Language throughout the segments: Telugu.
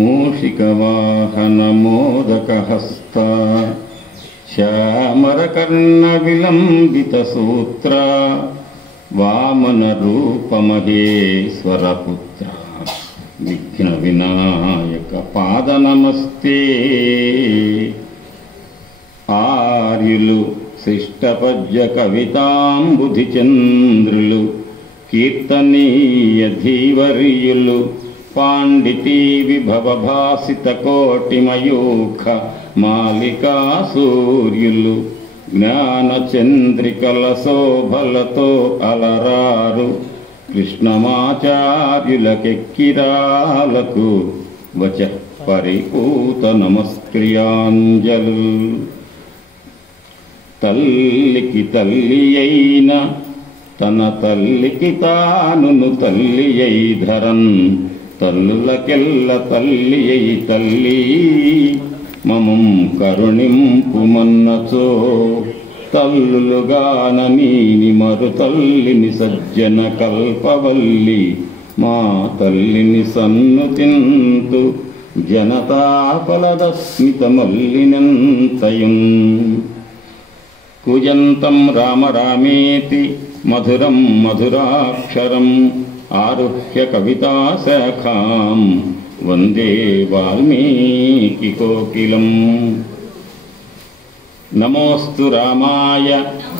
మూషికవాహనమోదకహస్త శ్యామరకర్ణవిలంబితసూత్ర వామనరూపమహేశ్వరపుత్ర విఘ్నవినాయక పాదనమస్తే. ఆర్యులు శిష్టపద్య కవితాంబుధిచంద్రులు కీర్తనీయ ధీవర్యులు పాండితీ విభవభాసిత కోటిమయూఖ మాలికా సూర్యులు జ్ఞానచంద్రికల శోభలతో అలరారు కృష్ణమాచార్యులకెక్కిరాలకు వచ పరిపూత నమస్క్రియాంజలు. తల్లికి తల్లి అయిన తన తల్లికి తానును తల్లి అయి ధరన్ తల్లులకెల్ల తల్లి అయి తల్లి మమం కరుణింపుమన్నచో తల్లులుగానని మరు తల్లిని సజ్జన కల్పవల్లి మా తల్లిని సన్నుతింతు జనతాపలదస్మితమల్లినంతయున్. కూజంతం రామ రామేతి మధురం మధురాక్షరం ఆరుహ్య కవితాశాఖాం వందే వాల్మీకి కోకిలం. నమోస్తు రామాయ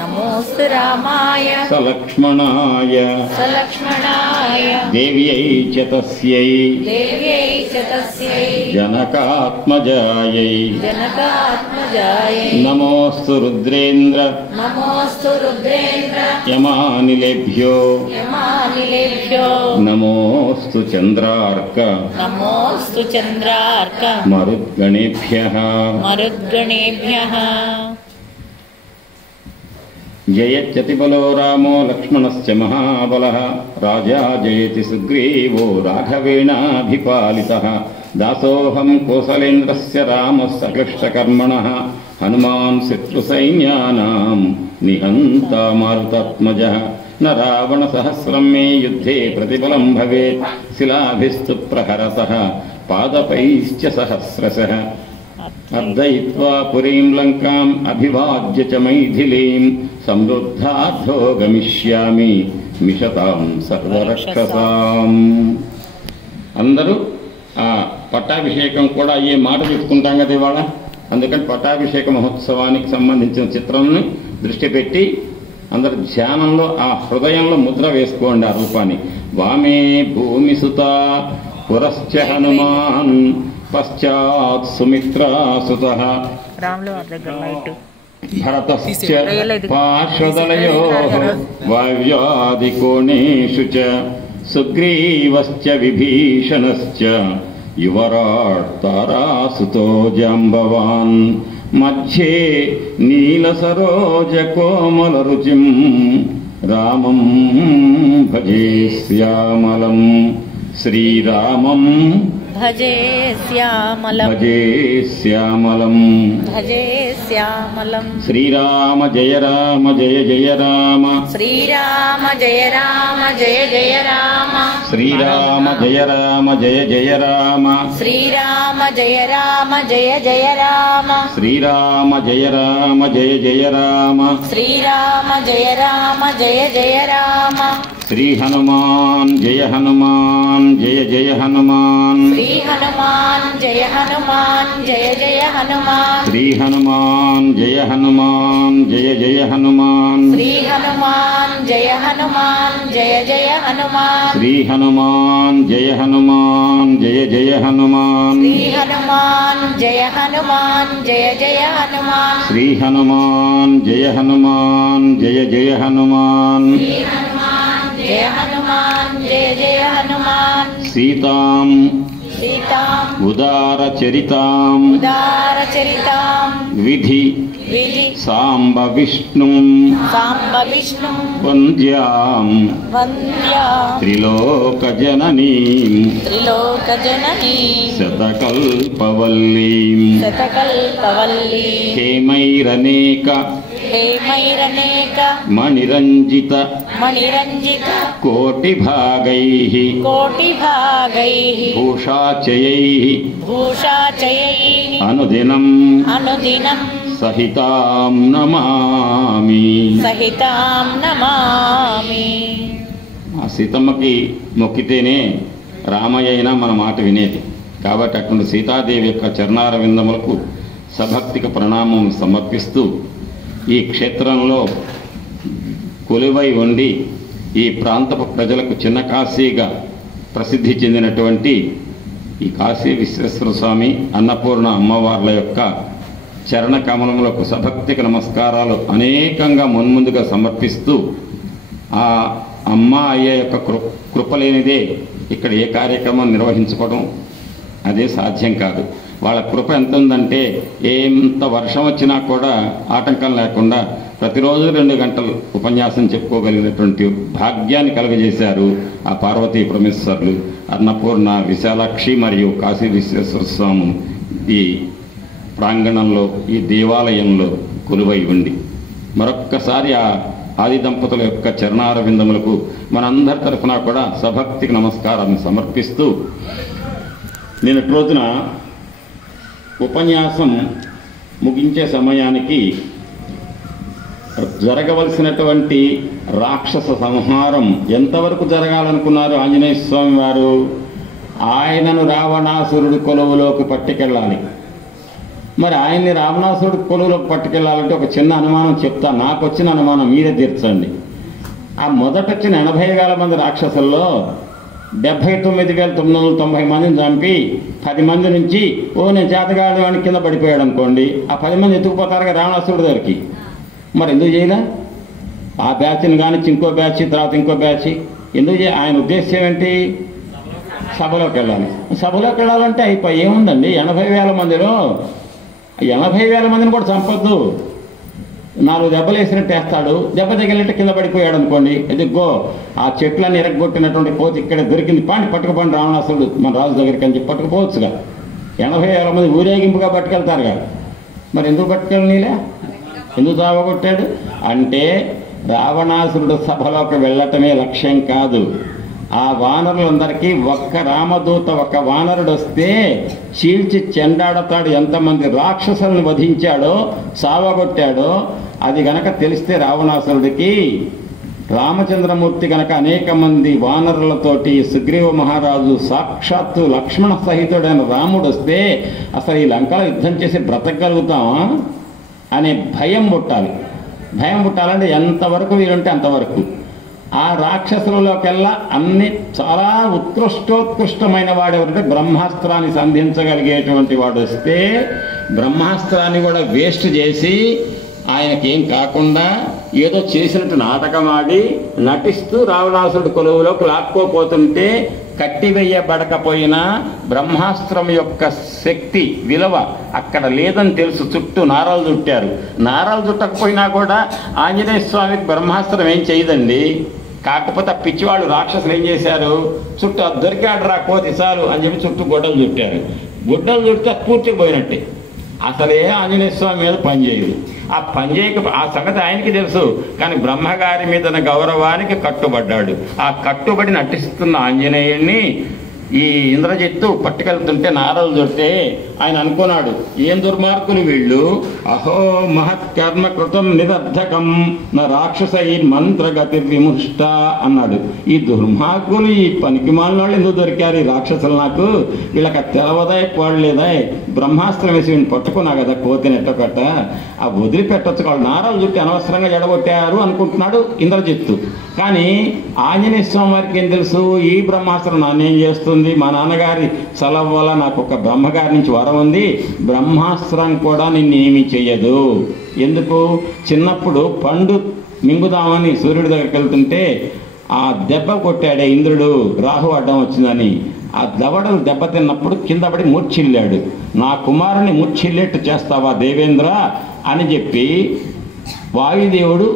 నమోస్తు రామాయ సలక్ష్మణాయ సలక్ష్మణాయ దేవ్యై చ తస్యై దేవ్యై చ తస్యై జనకాత్మజాయై జనకాత్మజాయై నమోస్తు రుద్రేంద్ర నమోస్తు రుద్రేంద్ర యమానిలేభ్యో యమానిలేభ్యో నమోస్తు చంద్రార్క నమోస్తు చంద్రార్క మరుద్గణేభ్యః మరుద్గణేభ్యః. జయత్యతిబలో రామో లక్ష్మణశ్చ మహాబలః రాజా జయతి సుగ్రీవో రాఘవేణాభిపాలితః దాసోహం కోసలేంద్రస్య రామస్య క్లిష్టకర్మణః హనుమాన్ శత్రుసైన్యానాం నిహంతా మారుతాత్మజః న రావణ సహస్రం మే యుద్ధే ప్రతిఫలం భవేత్ శిలాభిస్తు ప్రహరతః పాదపైశ్చ సహస్రశః అర్దయిత్వా పురీం లంకాం అభివాజ్య చ మైథిలీం సమృద్ధార్థో గమిష్యామి మిషతాం సర్వరక్షసాం. అందరూ ఆ పట్టాభిషేకం కూడా అయ్యే మాట చెప్పుకుంటాం కదా ఇవాళ. అందుకని పట్టాభిషేక మహోత్సవానికి సంబంధించిన చిత్రాన్ని దృష్టి పెట్టి అందరు ధ్యానంలో ఆ హృదయంలో ముద్ర వేసుకోండి ఆ రూపాన్ని. వామే భూమిసుత పురశ్చ హనుమాన్ పశ్చాత్ సుమిత్రాసుతః భరతశ్చ పార్శ్వదలయోః వావ్యాదికోణేషు చ సుగ్రీవశ్చ విభీషణశ్చ యువరాట్ తారాసుతో జాంబవాన్ మధ్యే నీలసరోజ కోమలరుచిం రామం భజే శ్యామలం శ్రీరామం భజే శ్యామలం భజే శ్యామలం భజే శ్యామలం. శ్రీరామ జయ రామ జయ జయ రామ శ్రీరామ జయ రామ జయ జయ రామ శ్రీరామ జయ రామ జయ జయ రామ శ్రీరామ జయ రామ జయ జయ రామ శ్రీరామ జయ రామ జయ జయ రామ శ్రీరామ జయ రామ జయ జయ రామ. శ్రీ హనుమాన్ జయ హనుమాన్ జయ జయ హనుమాన్ శ్రీ హనుమాన్ జయ హనుమాన్ జయ జయ హనుమాన్ శ్రీ హనుమాన్ జయ హనుమాన్ జయ జయ హనుమాన్ శ్రీ హనుమాన్ జయ హనుమాన్ జయ జయ హనుమాన్ శ్రీ హనుమాన్ జయ హనుమాన్ జయ జయ హనుమాన్ శ్రీ హనుమాన్ జయ హనుమాన్ జయ జయ హనుమాన్ శ్రీ హనుమాన్ జయ హనుమాన్ జయ జయ హనుమాన్ జయ హనుమాన్ జయ జయ హనుమాన్. సీతాం సీతాం ఉదార చరితాం ఉదార చరితాం విధి విధి సాంబ విష్ణుం సాంబ విష్ణుం వంద్యాం వంద్యాం త్రిలోక జననీం త్రిలోక జననీ శతకల్పవల్లీం శతకల్పవల్లీ హేమైరనేక हेमैरनेक मणिरञ्जित मणिरञ्जित कोटिभागैः कोटिभागैः भूषाचयैः भूषाचयैः अनुदिनम् अनुदिनं सहितां नमामि. सहितां नमामि. ఆ సీతమ్మకి మొక్కితేనే రామయ్య అయినా మన మాట వినేది. కాబట్టి అటువంటి సీతాదేవి యొక్క చరణార విందములకు సభక్తిక ప్రణామం సమర్పిస్తూ ఈ క్షేత్రంలో కొలువై ఉండి ఈ ప్రాంతపు ప్రజలకు చిన్న కాశీగా ప్రసిద్ధి చెందినటువంటి ఈ కాశీ విశ్వేశ్వర స్వామి అన్నపూర్ణ అమ్మవార్ల యొక్క చరణ కమలములకు సభక్తిక నమస్కారాలు అనేకంగా మున్ముందుగా సమర్పిస్తూ ఆ అమ్మ అయ్య యొక్క కృప లేనిదే ఇక్కడ ఏ కార్యక్రమం నిర్వహించుకోవడం అదే సాధ్యం కాదు. వాళ్ళ కృప ఎంత ఉందంటే ఎంత వర్షం వచ్చినా కూడా ఆటంకం లేకుండా ప్రతిరోజు 2 గంటలు ఉపన్యాసం చెప్పుకోగలిగినటువంటి భాగ్యాన్ని కలుగజేశారు ఆ పార్వతీ పరమేశ్వరులు అన్నపూర్ణ విశాలాక్షి మరియు కాశీ విశ్వేశ్వర స్వామి ఈ ప్రాంగణంలో ఈ దేవాలయంలో కొలువై ఉండి మరొక్కసారి ఆ ఆది దంపతుల యొక్క చరణార విందములకు మనందరి తరఫున కూడా సభక్తికి నమస్కారాన్ని సమర్పిస్తూ నిన్నటి రోజున ఉపన్యాసం ముగించే సమయానికి జరగవలసినటువంటి రాక్షస సంహారం ఎంతవరకు జరగాలనుకున్నారు ఆంజనేయ స్వామి వారు? ఆయనను రావణాసురుడి కొలువులోకి పట్టుకెళ్ళాలి. మరి ఆయన్ని రావణాసురుడి కొలువులోకి పట్టుకెళ్ళాలంటే ఒక చిన్న అనుమానం చెప్తా, నాకు వచ్చిన అనుమానం మీరే తీర్చండి. ఆ మొదటొచ్చిన 80,000 మంది రాక్షసుల్లో 79,990 మందిని చంపి 10 మంది నుంచి నేను చేతగాడు అని కింద పడిపోయాడు అనుకోండి, ఆ 10 మంది ఎత్తుకుపోతారుగా రావణాసురుడి దగ్గరికి. మరి ఎందుకు చేయలే? ఆ బ్యాచ్ని కానిచ్చి ఇంకో బ్యాచ్, తర్వాత ఇంకో బ్యాచ్ ఎందుకు ఆయన ఉద్దేశం ఏంటి? సభలోకి వెళ్ళాలి. సభలోకి వెళ్ళాలంటే అయిపోయి ఏముందండి, 80,000 మందిలో 80,000 మందిని కూడా చంపొద్దు. 4 దెబ్బలు వేసినట్టు వేస్తాడు, దెబ్బ తగిలినట్టు కింద పడిపోయాడు అనుకోండి, ఎదుగో ఆ చెట్లన్నీ ఇరగొట్టినటువంటి పోతే ఇక్కడ దొరికింది, పట్టుకుపోండి రావణాసురుడు మన రాజు దగ్గరికి అని చెప్పి పట్టుకుపోవచ్చుగా. 80,000 మంది ఊరేగింపుగా పట్టుకెళ్తారుగా. మరి ఎందుకు పట్టుకెళ్ళనీలే? ఎందుకు చావగొట్టాడు అంటే రావణాసురుడు సభలోకి వెళ్ళటమే లక్ష్యం కాదు. ఆ వానరులందరికీ ఒక్క రామదూత ఒక్క వానరుడు వస్తే చీల్చి చెండాడతాడు. ఎంతమంది రాక్షసులను వధించాడో సావగొట్టాడో అది గనక తెలిస్తే రావణాసురుడికి రామచంద్రమూర్తి గనక అనేక మంది వానరులతోటి సుగ్రీవ మహారాజు సాక్షాత్తు లక్ష్మణ సహితుడైన రాముడు వస్తే అసలు ఈ లంకలో యుద్ధం చేసి బ్రతకగలుగుతామా అనే భయం పుట్టాలి. భయం పుట్టాలంటే ఎంతవరకు వీలుంటే అంతవరకు. ఆ రాక్షసులలోకెల్లా అన్ని చాలా ఉత్కృష్టోత్కృష్టమైన వాడు ఎవరంటే బ్రహ్మాస్త్రాన్ని సంధించగలిగేటువంటి వాడు వస్తే బ్రహ్మాస్త్రాన్ని కూడా వేస్ట్ చేసి ఆయనకేం కాకుండా ఏదో చేసినట్టు నాటకం ఆడి నటిస్తూ రావణాసురుడు కొలువులోకి లాక్కోపోతుంటే కట్టివేయబడకపోయినా బ్రహ్మాస్త్రం యొక్క శక్తి విలువ అక్కడ లేదని తెలుసు. చుట్టూ నారాలు చుట్టారు. నారాలు చుట్టకపోయినా కూడా ఆంజనేయ స్వామికి బ్రహ్మాస్త్రం ఏం చేయదండి. కాకపోతే పిచ్చివాళ్ళు రాక్షసులు ఏం చేశారు, చుట్టూ దొరికాడు రా కోతి చాలు అని చెప్పి చుట్టూ గుడ్డలు చుట్టారు. గుడ్డలు చుడితే పూర్తిగా పోయినట్టే. అసలే ఆంజనేయ స్వామి మీద పనిచేయదు. ఆ పనిచేయక ఆ సంగతి ఆయనకి తెలుసు. కానీ బ్రహ్మగారి మీద గౌరవానికి కట్టుబడ్డాడు. ఆ కట్టుబడి నటిస్తున్న ఆంజనేయుడిని ఈ ఇంద్రజిత్తు పట్టుకెళ్తుంటే నారలు చుడితే ఆయన అనుకున్నాడు, ఏం దుర్మార్గులు వీళ్ళు, అహో మహత్కర్మ కృతం నిరర్ధకం నా రాక్షస ఈ మంత్రగతి విముష్ట అన్నాడు. ఈ దుర్మార్గులు ఈ పనికిమాలిన వాళ్ళు ఎందుకు దొరికారు ఈ రాక్షసులు, నాకు వీళ్ళకి తెలవదాయి పోడలేదాయి, బ్రహ్మాస్త్రం వేసి వీడిని పట్టుకున్నా కదా కోతిని ఎట్టకట్ట, ఆ వదిలిపెట్టచ్చు, వాళ్ళు నారలు చుట్టి అనవసరంగా ఎడగొట్టారు అనుకుంటున్నాడు ఇంద్రజిత్తు. కానీ ఆంజనేయ స్వామి వారికి ఏం తెలుసు, ఈ బ్రహ్మాస్త్రం నాన్నేం చేస్తుంది, మా నాన్నగారి సలహ వల్ల నాకు ఒక బ్రహ్మగారి నుంచి వరం ఉంది, బ్రహ్మాస్త్రం కూడా నిన్నేమీ చెయ్యదు. ఎందుకు, చిన్నప్పుడు పండు మింగుదామని సూర్యుడి దగ్గరికి వెళ్తుంటే ఆ దెబ్బ కొట్టాడే ఇంద్రుడు, రాహు అడ్డం వచ్చిందని, ఆ దవడలు దెబ్బతిన్నప్పుడు కింద పడి మూర్ఛిల్లాడు. నా కుమారుని మూర్ఛిల్లేట్టు చేస్తావా దేవేంద్ర అని చెప్పి వాయుదేవుడు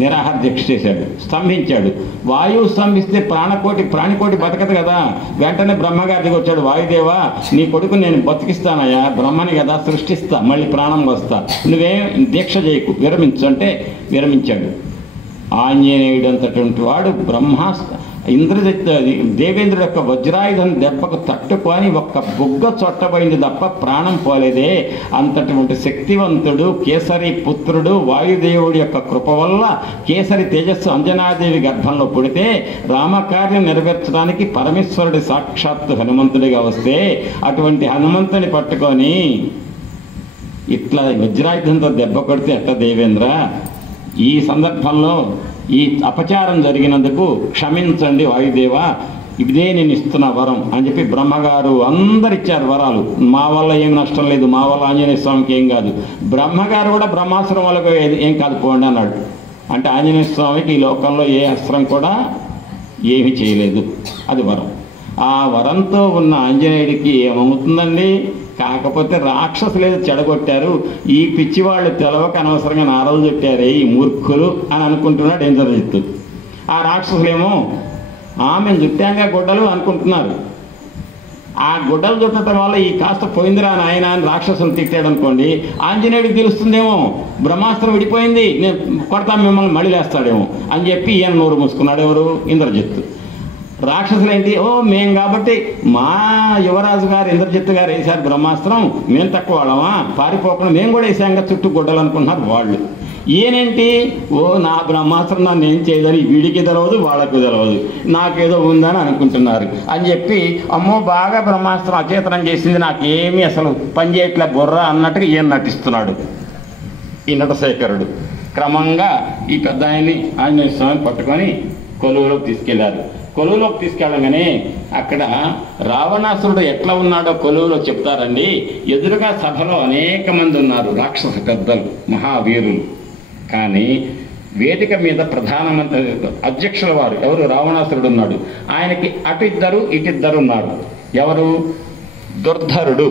నిరాహార దీక్ష చేశాడు, స్తంభించాడు. వాయువు స్తంభిస్తే ప్రాణికోటి బతకదు కదా. వెంటనే బ్రహ్మగారికి వచ్చాడు, వాయుదేవా నీ కొడుకు నేను బతికిస్తానయ్యా, బ్రహ్మని కదా సృష్టిస్తా, మళ్ళీ ప్రాణం వస్తా, నువ్వేం దీక్ష చేయకు, విరమించు అంటే విరమించాడు. ఆంజనేయుడు అంతటువంటి వాడు దేవేంద్రుడు యొక్క వజ్రాయుధం దెబ్బకు తట్టుకొని ఒక్క బుగ్గ చొట్టబోయింది తప్ప ప్రాణం పోలేదే. అంతటువంటి శక్తివంతుడు కేసరి పుత్రుడు వాయుదేవుడి యొక్క కృప వల్ల కేసరి తేజస్సు అంజనాదేవి గర్భంలో పుడితే రామకార్యం నెరవేర్చడానికి పరమేశ్వరుడి సాక్షాత్తు హనుమంతుడిగా వస్తే అటువంటి హనుమంతుని పట్టుకొని ఇట్లా వజ్రాయుధంతో దెబ్బ కొడితే ఎట్ట దేవేంద్ర, ఈ సందర్భంలో ఈ అపచారం జరిగినందుకు క్షమించండి వాయుదేవా, ఇదే నేను ఇస్తున్న వరం అని చెప్పి బ్రహ్మగారు అందరిచ్చారు వరాలు. మా వల్ల ఏం నష్టం లేదు, మా వల్ల ఆంజనేయ స్వామికి ఏం కాదు. బ్రహ్మగారు కూడా బ్రహ్మాస్త్రం వల్ల ఏం కాదు పోండి అన్నాడు. అంటే ఆంజనేయ స్వామికి ఈ లోకంలో ఏ అస్త్రం కూడా ఏమీ చేయలేదు, అది వరం. ఆ వరంతో ఉన్న ఆంజనేయుడికి ఏమవుతుందండి? కాకపోతే రాక్షసులు ఏదో చెడగొట్టారు, ఈ పిచ్చివాళ్ళు తెలవక అనవసరంగా నారలు చుట్టారే ఈ మూర్ఖులు అని అనుకుంటున్నాడు ఇంద్రజిత్తు. ఆ రాక్షసులేమో ఆమెను చుట్టాంగా గుడ్డలు అనుకుంటున్నారు. ఆ గుడ్డలు చుట్టడం వల్ల ఈ కాస్త పోయిందిరా నాయన అని రాక్షసులు తిట్టాడు అనుకోండి, ఆంజనేయుడికి తెలుస్తుందేమో బ్రహ్మాస్త్రం విడిపోయింది, నేను కొడతా మిమ్మల్ని మళ్ళీ లేస్తాడేమో అని చెప్పి ఈయన నోరు మూసుకున్నాడు. ఎవరు? ఇంద్రజిత్తు. రాక్షసులేంటి, మేం కాబట్టి మా యువరాజు గారు ఇంద్రజిత్తు గారు వేశారు బ్రహ్మాస్త్రం, మేము తక్కువ వాళ్ళమా, పారిపోకుండా మేము కూడా వేసాంగా చుట్టూ గుడ్డలు అనుకుంటున్నారు వాళ్ళు. ఈయనేంటి, నా బ్రహ్మాస్త్రం నన్ను ఏం చేయదని వీడికి తెలవదు వాళ్ళకు తెలవదు, నాకేదో ఉందని అనుకుంటున్నారు అని చెప్పి అమ్మో బాగా బ్రహ్మాస్త్రం అచేతనం చేసింది, నాకేమీ అసలు పని చేయట్లే బుర్ర అన్నట్టుగా ఈయన నటిస్తున్నాడు ఈ నటశేఖరుడు. క్రమంగా ఈ పెద్ద ఆయన్ని ఆంజనేయ స్వామిని పట్టుకొని కొలువులోకి తీసుకెళ్లారు. కొలువులోకి తీసుకెళ్ళగానే అక్కడ రావణాసురుడు ఎట్లా ఉన్నాడో కొలువులో చెప్తారండి. ఎదురుగా సభలో అనేక మంది ఉన్నారు, రాక్షస పెద్దలు, మహావీరులు. కానీ వేదిక మీద ప్రధానమంత్రి అధ్యక్షుల వారు ఎవరు? రావణాసురుడు ఉన్నాడు. ఆయనకి ఇటిద్దరు ఉన్నారు. ఎవరు? దుర్ధరుడు,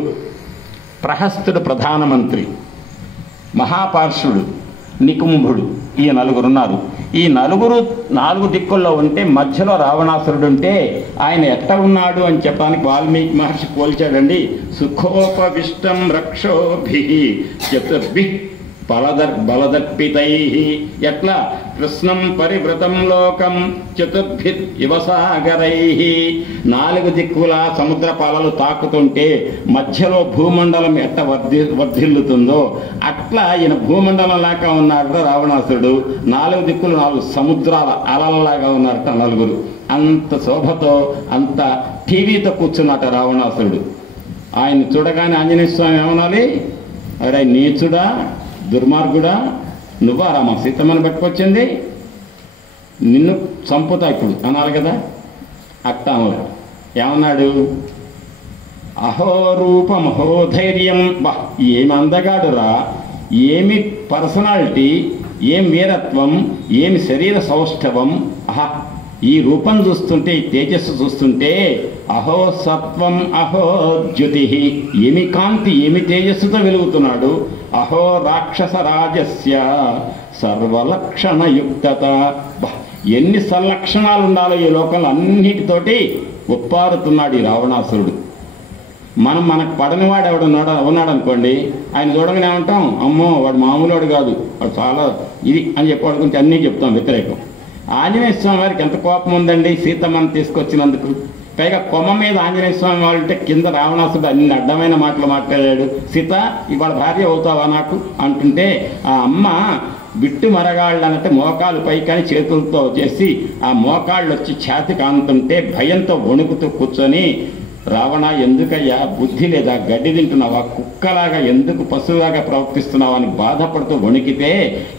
ప్రహస్తుడు ప్రధానమంత్రి, మహాపార్షుడు, నికుంభుడు, ఈ నలుగురు ఉన్నారు. ఈ నలుగురు 4 దిక్కుల్లో ఉంటే మధ్యలో రావణాసురుడు ఉంటే ఆయన ఎట్ట ఉన్నాడు అని చెప్పడానికి వాల్మీకి మహర్షి పోల్చాడండి. సుఖోపవిష్టం రక్షోభి చతుర్భి బలదర్పితై ఎట్లా కృష్ణం పరివృతం లోకం చతుర్భి యువసాగరై. 4 దిక్కుల సముద్ర పాలలు తాకుతుంటే మధ్యలో భూమండలం ఎట్ట వర్ధిల్లుతుందో అట్లా ఈయన భూమండలం లాగా ఉన్నారట రావణాసురుడు. 4 దిక్కులు 4 సముద్రాల అలల్లాగా ఉన్నారట నలుగురు. అంత శోభతో అంత టీవీతో కూర్చున్నట రావణాసురుడు. ఆయన చూడగానే ఆంజనేయ స్వామి ఏమనాలి? అరే నీచుడా, దుర్మార్గుడా, నువ్వా రామ సీతమ్మని పట్టుకొచ్చింది, నిన్ను చంపుతా ఇప్పుడు అనాలి కదా. అట్టాములు ఏమన్నాడు? అహోరూపం అహోధైర్యం. బా ఏమి అందగాడురా, ఏమి పర్సనాలిటీ, ఏం వీరత్వం, ఏమి శరీర సౌష్ఠవం. ఆహా ఈ రూపం చూస్తుంటే, ఈ తేజస్సు చూస్తుంటే అహో సత్వం అహో జ్యుతి, ఏమి కాంతి, ఏమి తేజస్సుతో వెలుగుతున్నాడు. అహో రాక్షస రాజస్య సర్వలక్షణయుక్తత. ఎన్ని సల్లక్షణాలు ఉండాలో ఈ లోకంలో అన్నిటితోటి ఉప్పారుతున్నాడు ఈ రావణాసురుడు. మనకు పడనివాడు ఉన్నాడు అనుకోండి, ఆయన చూడగానే ఏమంటాం, అమ్మో వాడు మామూలు వాడు కాదు, వాడు చాలా ఇది అని చెప్పి గురించి అన్నీ చెప్తాం వ్యతిరేకం. ఆంజనేయ స్వామి వారికి ఎంత కోపం ఉందండి సీతమ్మని తీసుకొచ్చినందుకు. పైగా కొమ్మ మీద ఆంజనేయ స్వామి వాళ్ళంటే కింద రావణాసుడు అన్ని అడ్డమైన మాటలు మాట్లాడాడు. సీత ఇవాళ భార్య అవుతావా నాకు అంటుంటే ఆ అమ్మ బిట్టు మరగాళ్ళు అన్నట్టు మోకాలు పైకాని చేతులతో చేసి ఆ మోకాళ్ళు వచ్చి ఛాతి కానుతుంటే భయంతో వణుకుతూ కూర్చొని, రావణ ఎందుకయ్యా బుద్ధి లేదా, గడ్డి తింటున్నావా, కుక్కలాగా ఎందుకు పశువులాగా ప్రవర్తిస్తున్నావా అని బాధపడుతూ వణికితే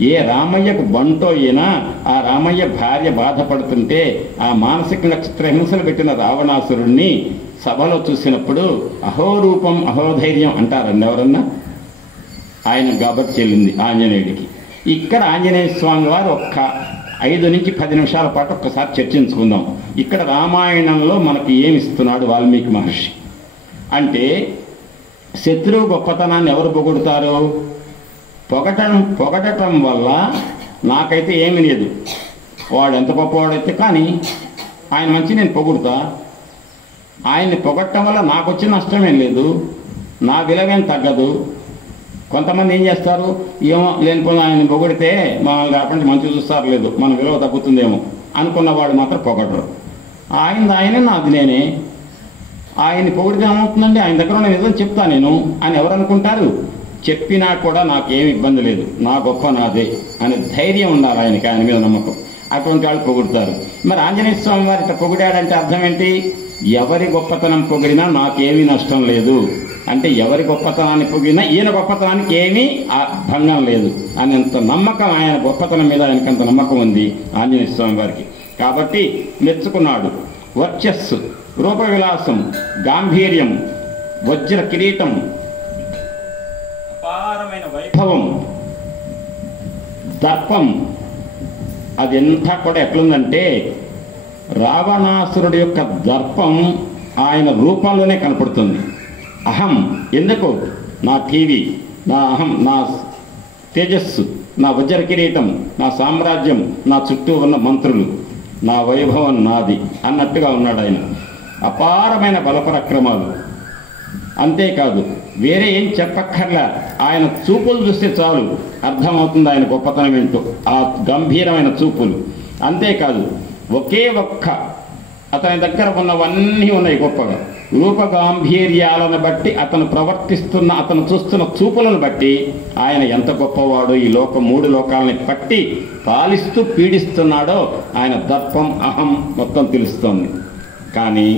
ఏ రామయ్యకు బంటో అయినా ఆ రామయ్య భార్య బాధపడుతుంటే ఆ మానసికంగా చిత్రహింసలు పెట్టిన రావణాసురుణ్ణి సభలో చూసినప్పుడు అహోరూపం అహోధైర్యం అంటారండి ఎవరన్నా. ఆయన కాబట్టి చెల్లింది ఆంజనేయుడికి. ఇక్కడ ఆంజనేయ స్వామి వారు ఒక్క 5 నుంచి 10 నిమిషాల పాటు ఒక్కసారి చర్చించుకుందాం. ఇక్కడ రామాయణంలో మనకి ఏమిస్తున్నాడు వాల్మీకి మహర్షి అంటే, శత్రువు గొప్పతనాన్ని ఎవరు పొగుడుతారు? పొగడటం వల్ల నాకైతే ఏమీ లేదు, వాడు ఎంత గొప్పవాడైతే కానీ ఆయన మంచి నేను పొగుడుతా. ఆయన్ని పొగట్టడం వల్ల నాకు వచ్చిన నష్టమేం లేదు, నా విలువేం తగ్గదు. కొంతమంది ఏం చేస్తారు, ఏమో లేనిపోయిన ఆయన్ని పొగిడితే మమ్మల్ని కాకుండా మంచి చూస్తారు, లేదు మన విలువ తగ్గుతుందేమో అనుకున్నవాడు మాత్రం పొగడరు. ఆయనే నాది నేనే, ఆయన్ని పొగిడితే ఏమవుతుందండి, ఆయన దగ్గర ఉన్న నిజం చెప్తా నేను అని ఎవరు అనుకుంటారు? చెప్పినా కూడా నాకేం ఇబ్బంది లేదు, నా గొప్ప నాదే అనే ధైర్యం ఉండాలి ఆయనకి, ఆయన మీద నమ్మకం. అటువంటి వాళ్ళు పొగుడుతారు. మరి ఆంజనేయ స్వామి వారి ఇట్లా పొగిడాడంటే అర్థం ఏంటి? ఎవరి గొప్పతనం పొగిడినా నాకేమీ నష్టం లేదు అంటే, ఎవరి గొప్పతనాన్ని పొగిడినా ఈయన గొప్పతనానికి ఏమీ భంగం లేదు అనేంత నమ్మకం, ఆయన గొప్పతనం మీద ఆయనకంత నమ్మకం ఉంది ఆంజనేయ స్వామి వారికి. కాబట్టి మెచ్చుకున్నాడు. వర్చస్సు, రూప విలాసం, గాంభీర్యం, వజ్ర కిరీటం, అపారమైన వైభవం, దర్పం, అదంతా కూడా ఎట్లుందంటే రావణాసురుడి యొక్క దర్పం ఆయన రూపంలోనే కనపడుతుంది. అహం ఎందుకు? నా టీవీ, నా అహం, నా తేజస్సు, నా వజ్ర కిరీటం, నా సామ్రాజ్యం, నా చుట్టూ ఉన్న మంత్రులు, నా వైభవం నాది అన్నట్టుగా ఉన్నాడు ఆయన. అపారమైన బలపరాక్రమాలు. అంతేకాదు వేరే ఏం చెప్పక్కర్లా, ఆయన చూపులు చూస్తే చాలు అర్థమవుతుంది ఆయన గొప్పతనం ఏంటో, ఆ గంభీరమైన చూపులు. అంతేకాదు ఒకే ఒక్క అతని దగ్గర ఉన్నవన్నీ ఉన్నాయి గొప్పగా. రూపగాంభీర్యాలను బట్టి, అతను ప్రవర్తిస్తున్న, అతను చూస్తున్న చూపులను బట్టి ఆయన ఎంత గొప్పవాడో, ఈ మూడు లోకాలని పట్టి పాలిస్తూ పీడిస్తున్నాడో ఆయన దర్పం, అహం మొత్తం తెలుస్తోంది. కానీ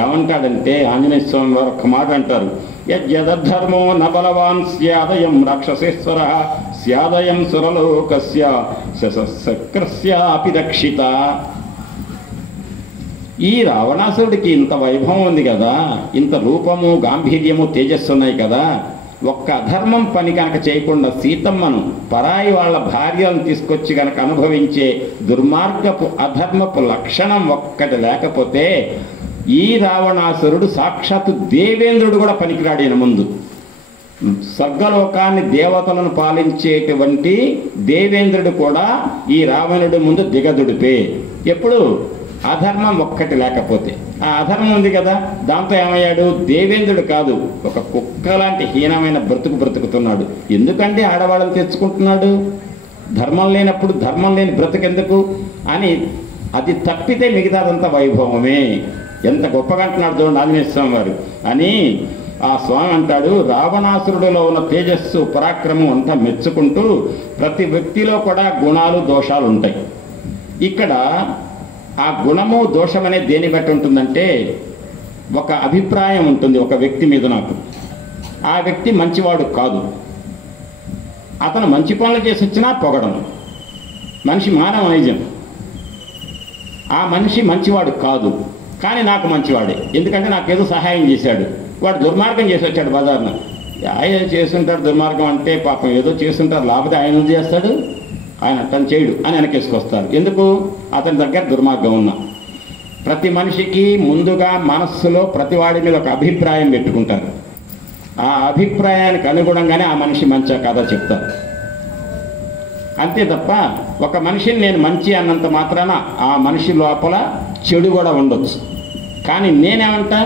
ఏమంటాడంటే ఆంజనేయ స్వామి వారు ఒక్క మాట అంటారు, యజ్జధర్మో నబలవాన్ స్యాదయం రాక్షసేశ్వర స్యాదయం సురలోకస్య శక్రస్యాపి రక్షిత. ఈ రావణాసురుడికి ఇంత వైభవం ఉంది కదా, ఇంత రూపము, గాంభీర్యము, తేజస్సు ఉన్నాయి కదా, ఒక్క అధర్మం పని కనుక చేయకుండా సీతమ్మను, పరాయి వాళ్ళ భార్యలను తీసుకొచ్చి కనుక అనుభవించే దుర్మార్గపు అధర్మపు లక్షణం ఒక్కటి లేకపోతే ఈ రావణాసురుడు సాక్షాత్తు దేవేంద్రుడు కూడా పనికిరాడు ఈయన ముందు. స్వర్గలోకాన్ని, దేవతలను పాలించేటువంటి దేవేంద్రుడు కూడా ఈ రావణుడి ముందు దిగదుడిపే. ఎప్పుడు? అధర్మం ఒక్కటి లేకపోతే. ఆ అధర్మం ఉంది కదా, దాంతో ఏమయ్యాడు? దేవేంద్రుడు కాదు, ఒక కుక్క లాంటి హీనమైన బ్రతుకుతున్నాడు. ఎందుకంటే ఆడవాళ్ళని తెచ్చుకుంటున్నాడు? ధర్మం లేనప్పుడు ధర్మం లేని బ్రతుకెందుకు అని, అది తప్పితే మిగతాదంతా వైభవమే. ఎంత గొప్పగా అంటున్నాడు చూడండి ఆంజనేయ స్వామి వారు అని. ఆ స్వామి అంటాడు, రావణాసురుడిలో ఉన్న తేజస్సు, పరాక్రమం అంతా మెచ్చుకుంటూ ప్రతి వ్యక్తిలో కూడా గుణాలు, దోషాలు ఉంటాయి. ఇక్కడ ఆ గుణము, దోషం అనేది దేని బట్టి ఉంటుందంటే, ఒక అభిప్రాయం ఉంటుంది ఒక వ్యక్తి మీద. నాకు ఆ వ్యక్తి మంచివాడు కాదు, అతను మంచి పనులు చేసి వచ్చినా పొగడను. మనిషి మానవ నైజం. ఆ మనిషి మంచివాడు కాదు, కానీ నాకు మంచివాడే, ఎందుకంటే నాకేదో సహాయం చేశాడు. వాడు దుర్మార్గం చేసి వచ్చాడు బజార్న. ఆయన చేస్తుంటాడు దుర్మార్గం అంటే, పాపం ఏదో చేస్తుంటారు, లేకపోతే ఆయన చేస్తాడు, ఆయన తను చేయడు అని వెనకేసుకొస్తారు. ఎందుకు? అతని దగ్గర దుర్మార్గం ఉన్నా. ప్రతి మనిషికి ముందుగా మనస్సులో ప్రతి వాడి మీద ఒక అభిప్రాయం పెట్టుకుంటారు. ఆ అభిప్రాయానికి అనుగుణంగానే ఆ మనిషి మంచిగా కాదా చెప్తారు. అంతే తప్ప ఒక మనిషిని నేను మంచి అన్నంత మాత్రాన ఆ మనిషి లోపల చెడు కూడా ఉండొచ్చు. కానీ నేనేమంటా,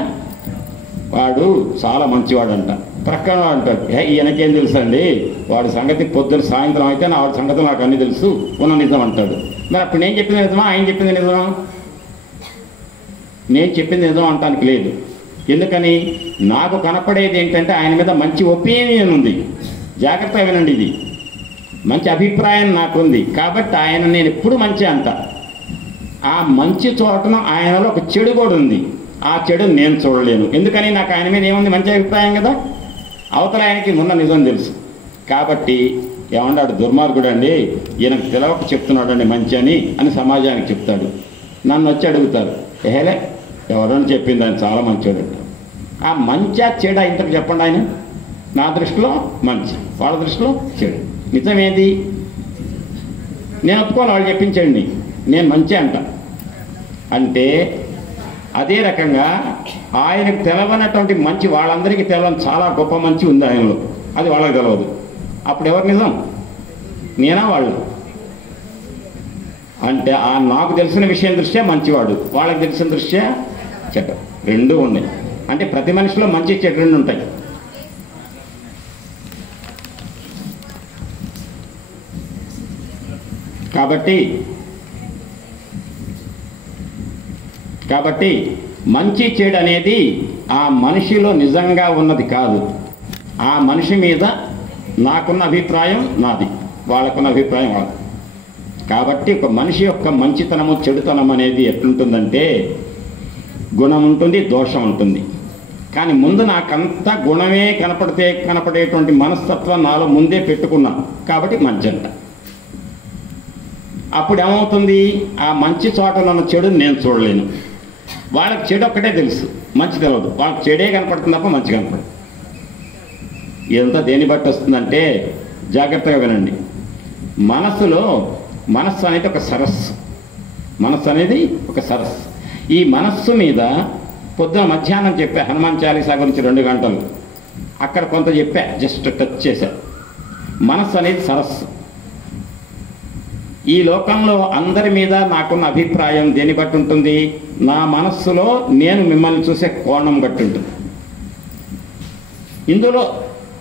వాడు చాలా మంచివాడు అంట. ప్రక్కన అంటాడు, ఈయనకేం తెలుసు అండి, వాడి సంగతి పొద్దున సాయంత్రం అయితే నా వాడి సంగతి నాకు అన్నీ తెలుసు, ఉన్న నిజం అంటాడు. మరి అప్పుడు నేను చెప్పింది నిజమా, ఆయన చెప్పింది నిజమా? నేను చెప్పింది నిజం అంటానికి లేదు. ఎందుకని? నాకు కనపడేది ఏంటంటే ఆయన మీద మంచి ఒపీనియన్ ఉంది. జాగ్రత్తగా వినండి, ఇది మంచి అభిప్రాయం నాకుంది కాబట్టి ఆయన నేను ఎప్పుడు మంచి అంట. ఆ మంచి చోటన ఆయనలో ఒక చెడు కూడా ఉంది. ఆ చెడు నేను చూడలేను. ఎందుకని? నాకు ఆయన మీద ఏముంది? మంచి అభిప్రాయం కదా. అవతల ఆయనకి ఉన్న నిజం తెలుసు. కాబట్టి ఏమన్నాడు? దుర్మార్గుడు అండి, ఈయనకు తెలవక చెప్తున్నాడు అండి మంచి అని సమాజానికి చెప్తాడు. నన్ను వచ్చి అడుగుతారు, ఏహలే ఎవరని చెప్పింది ఆయన చాలా మంచోడు. ఆ మంచి చెడ ఇంతకు చెప్పండి. ఆయన నా దృష్టిలో మంచి, వాళ్ళ దృష్టిలో చెడు. నిజమేది? నేను ఒప్పుకోను, వాళ్ళు చెప్పించండి, నేను మంచి అంట. అంటే అదే రకంగా ఆయనకు తెలవనటువంటి మంచి వాళ్ళందరికీ తెలవని చాలా గొప్ప మంచి ఉంది ఆయనలో, అది వాళ్ళకి తెలవదు. అప్పుడు ఎవరు నిజం? నేనా వాళ్ళు? అంటే ఆ నాకు తెలిసిన విషయం దృష్ట్యా మంచివాడు, వాళ్ళకి తెలిసిన దృష్ట్యా చెడ్డ, రెండూ ఉన్నాయి. అంటే ప్రతి మనిషిలో మంచి చెడు రెండు ఉంటాయి. కాబట్టి మంచి చెడు అనేది ఆ మనిషిలో నిజంగా ఉన్నది కాదు. ఆ మనిషి మీద నాకున్న అభిప్రాయం నాది, వాళ్ళకున్న అభిప్రాయం వాళ్ళది. కాబట్టి ఒక మనిషి యొక్క మంచితనము చెడుతనం అనేది ఎట్లుంటుందంటే గుణం ఉంటుంది, దోషం ఉంటుంది. కానీ ముందు నాకంతా గుణమే కనపడేటువంటి మనస్తత్వం నాలో ముందే పెట్టుకున్నాను కాబట్టి మంచి అంట. అప్పుడు ఏమవుతుంది, ఆ మంచి చోటలో ఉన్న చెడుని నేను చూడలేను. వాళ్ళకి చెడు ఒక్కటే తెలుసు, మంచి తెలియదు. వాళ్ళకి చెడే కనపడుతుంది తప్ప మంచి కనపడదు. ఇదంతా దేని బట్టి వస్తుందంటే జాగ్రత్తగా వినండి. మనస్సు అనేది ఒక సరస్సు. మనస్సు అనేది ఒక సరస్సు. ఈ మనస్సు మీద పొద్దున మధ్యాహ్నం చెప్పా హనుమాన్ చాలీసా గురించి 2 గంటలు, అక్కడ కొంత చెప్పా, జస్ట్ టచ్ చేశా. మనస్సు అనేది సరస్సు. ఈ లోకంలో అందరి మీద నాకున్న అభిప్రాయం దేని బట్టి ఉంటుంది, నా మనస్సులో నేను మిమ్మల్ని చూసే కోణం బట్టి ఉంటుంది. ఇందులో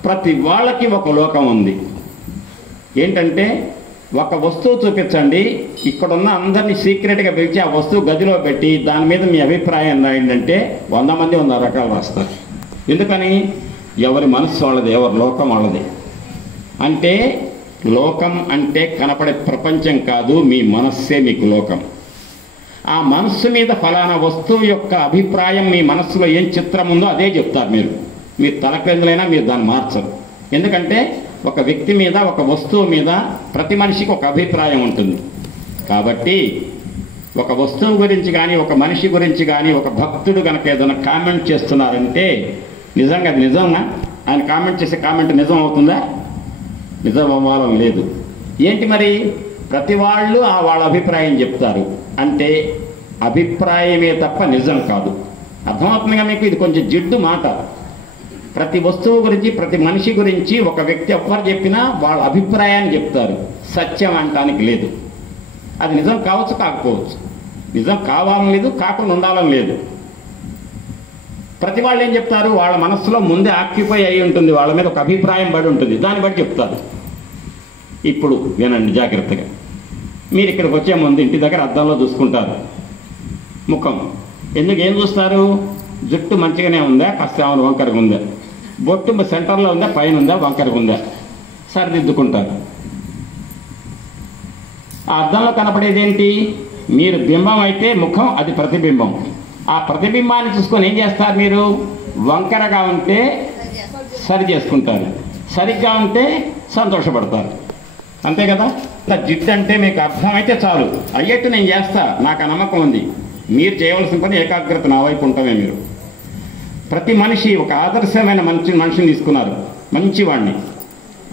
ప్రతి వాళ్ళకి ఒక లోకం ఉంది. ఏంటంటే ఒక వస్తువు చూపించండి, ఇక్కడున్న అందరినీ సీక్రెట్గా పిలిచి ఆ వస్తువు గదిలో పెట్టి దాని మీద మీ అభిప్రాయం ఏంటంటే 100 మంది 100 రకాలు రాస్తారు. ఎందుకని? ఎవరి మనస్సు వాళ్ళది, ఎవరి లోకం వాళ్ళది. అంటే లోకం అంటే కనపడే ప్రపంచం కాదు, మీ మనస్సే మీకు లోకం. ఆ మనస్సు మీద ఫలానా వస్తువు యొక్క అభిప్రాయం మీ మనస్సులో ఏం చిత్రం ఉందో అదే చెప్తారు. మీరు తలక్రిందులైనా మీరు దాన్ని మార్చరు. ఎందుకంటే ఒక వ్యక్తి మీద, ఒక వస్తువు మీద ప్రతి మనిషికి ఒక అభిప్రాయం ఉంటుంది. కాబట్టి ఒక వస్తువు గురించి కానీ, ఒక మనిషి గురించి కానీ ఒక భక్తుడు కనుక ఏదైనా కామెంట్ చేస్తున్నారంటే నిజంగా అది నిజంగా ఆయన కామెంట్ చేసే కామెంట్ నిజం అవుతుందా? నిజం అవ్వాలని లేదు. ఏంటి మరి, ప్రతి వాళ్ళు వాళ్ళ అభిప్రాయం చెప్తారు. అంటే అభిప్రాయమే తప్ప నిజం కాదు. అర్థమవుతుందిగా మీకు? ఇది కొంచెం జిడ్డు మాట. ప్రతి వస్తువు గురించి, ప్రతి మనిషి గురించి ఒక వ్యక్తి ఎవ్వరు చెప్పినా వాళ్ళ అభిప్రాయాన్ని చెప్తారు. సత్యం అంటానికి లేదు. అది నిజం కావచ్చు, కాకపోవచ్చు. నిజం కావాలని లేదు, కాకుండా ఉండాలని లేదు. ప్రతి వాళ్ళు ఏం చెప్తారు, వాళ్ళ మనస్సులో ముందే ఆక్యుపై అయి ఉంటుంది, వాళ్ళ మీద ఒక అభిప్రాయం పడి ఉంటుంది, దాన్ని బట్టి చెప్తారు. ఇప్పుడు వినండి జాగ్రత్తగా. మీరు ఇక్కడికి వచ్చే ముందు ఇంటి దగ్గర అద్దంలో చూసుకుంటారు ముఖం. ఏం చూస్తారు? జుట్టు మంచిగానే ఉందా, కాస్త ఏమైనా వంకరగా ఉందా, బొట్టు సెంటర్లో ఉందా, పైన ఉందా, వంకరగా ఉందా, సరిదిద్దుకుంటారు. ఆ అద్దంలో కనపడేది ఏంటి? మీరు బింబం అయితే ముఖం, అది ప్రతిబింబం. ఆ ప్రతిబింబాన్ని చూసుకొని ఏం చేస్తారు? మీరు వంకరగా ఉంటే సరి చేసుకుంటారు, సరిగ్గా ఉంటే సంతోషపడతారు. అంతే కదా? జిడ్డు అంటే మీకు అర్థమైతే చాలు, అయ్యేట్టు నేను చేస్తా, నాకు నమ్మకం ఉంది. మీరు చేయవలసిన పని ఏకాగ్రత నా వైపు ఉంటామే. మీరు ప్రతి మనిషి ఒక ఆదర్శమైన మనిషిని తీసుకున్నారు, మంచివాడిని.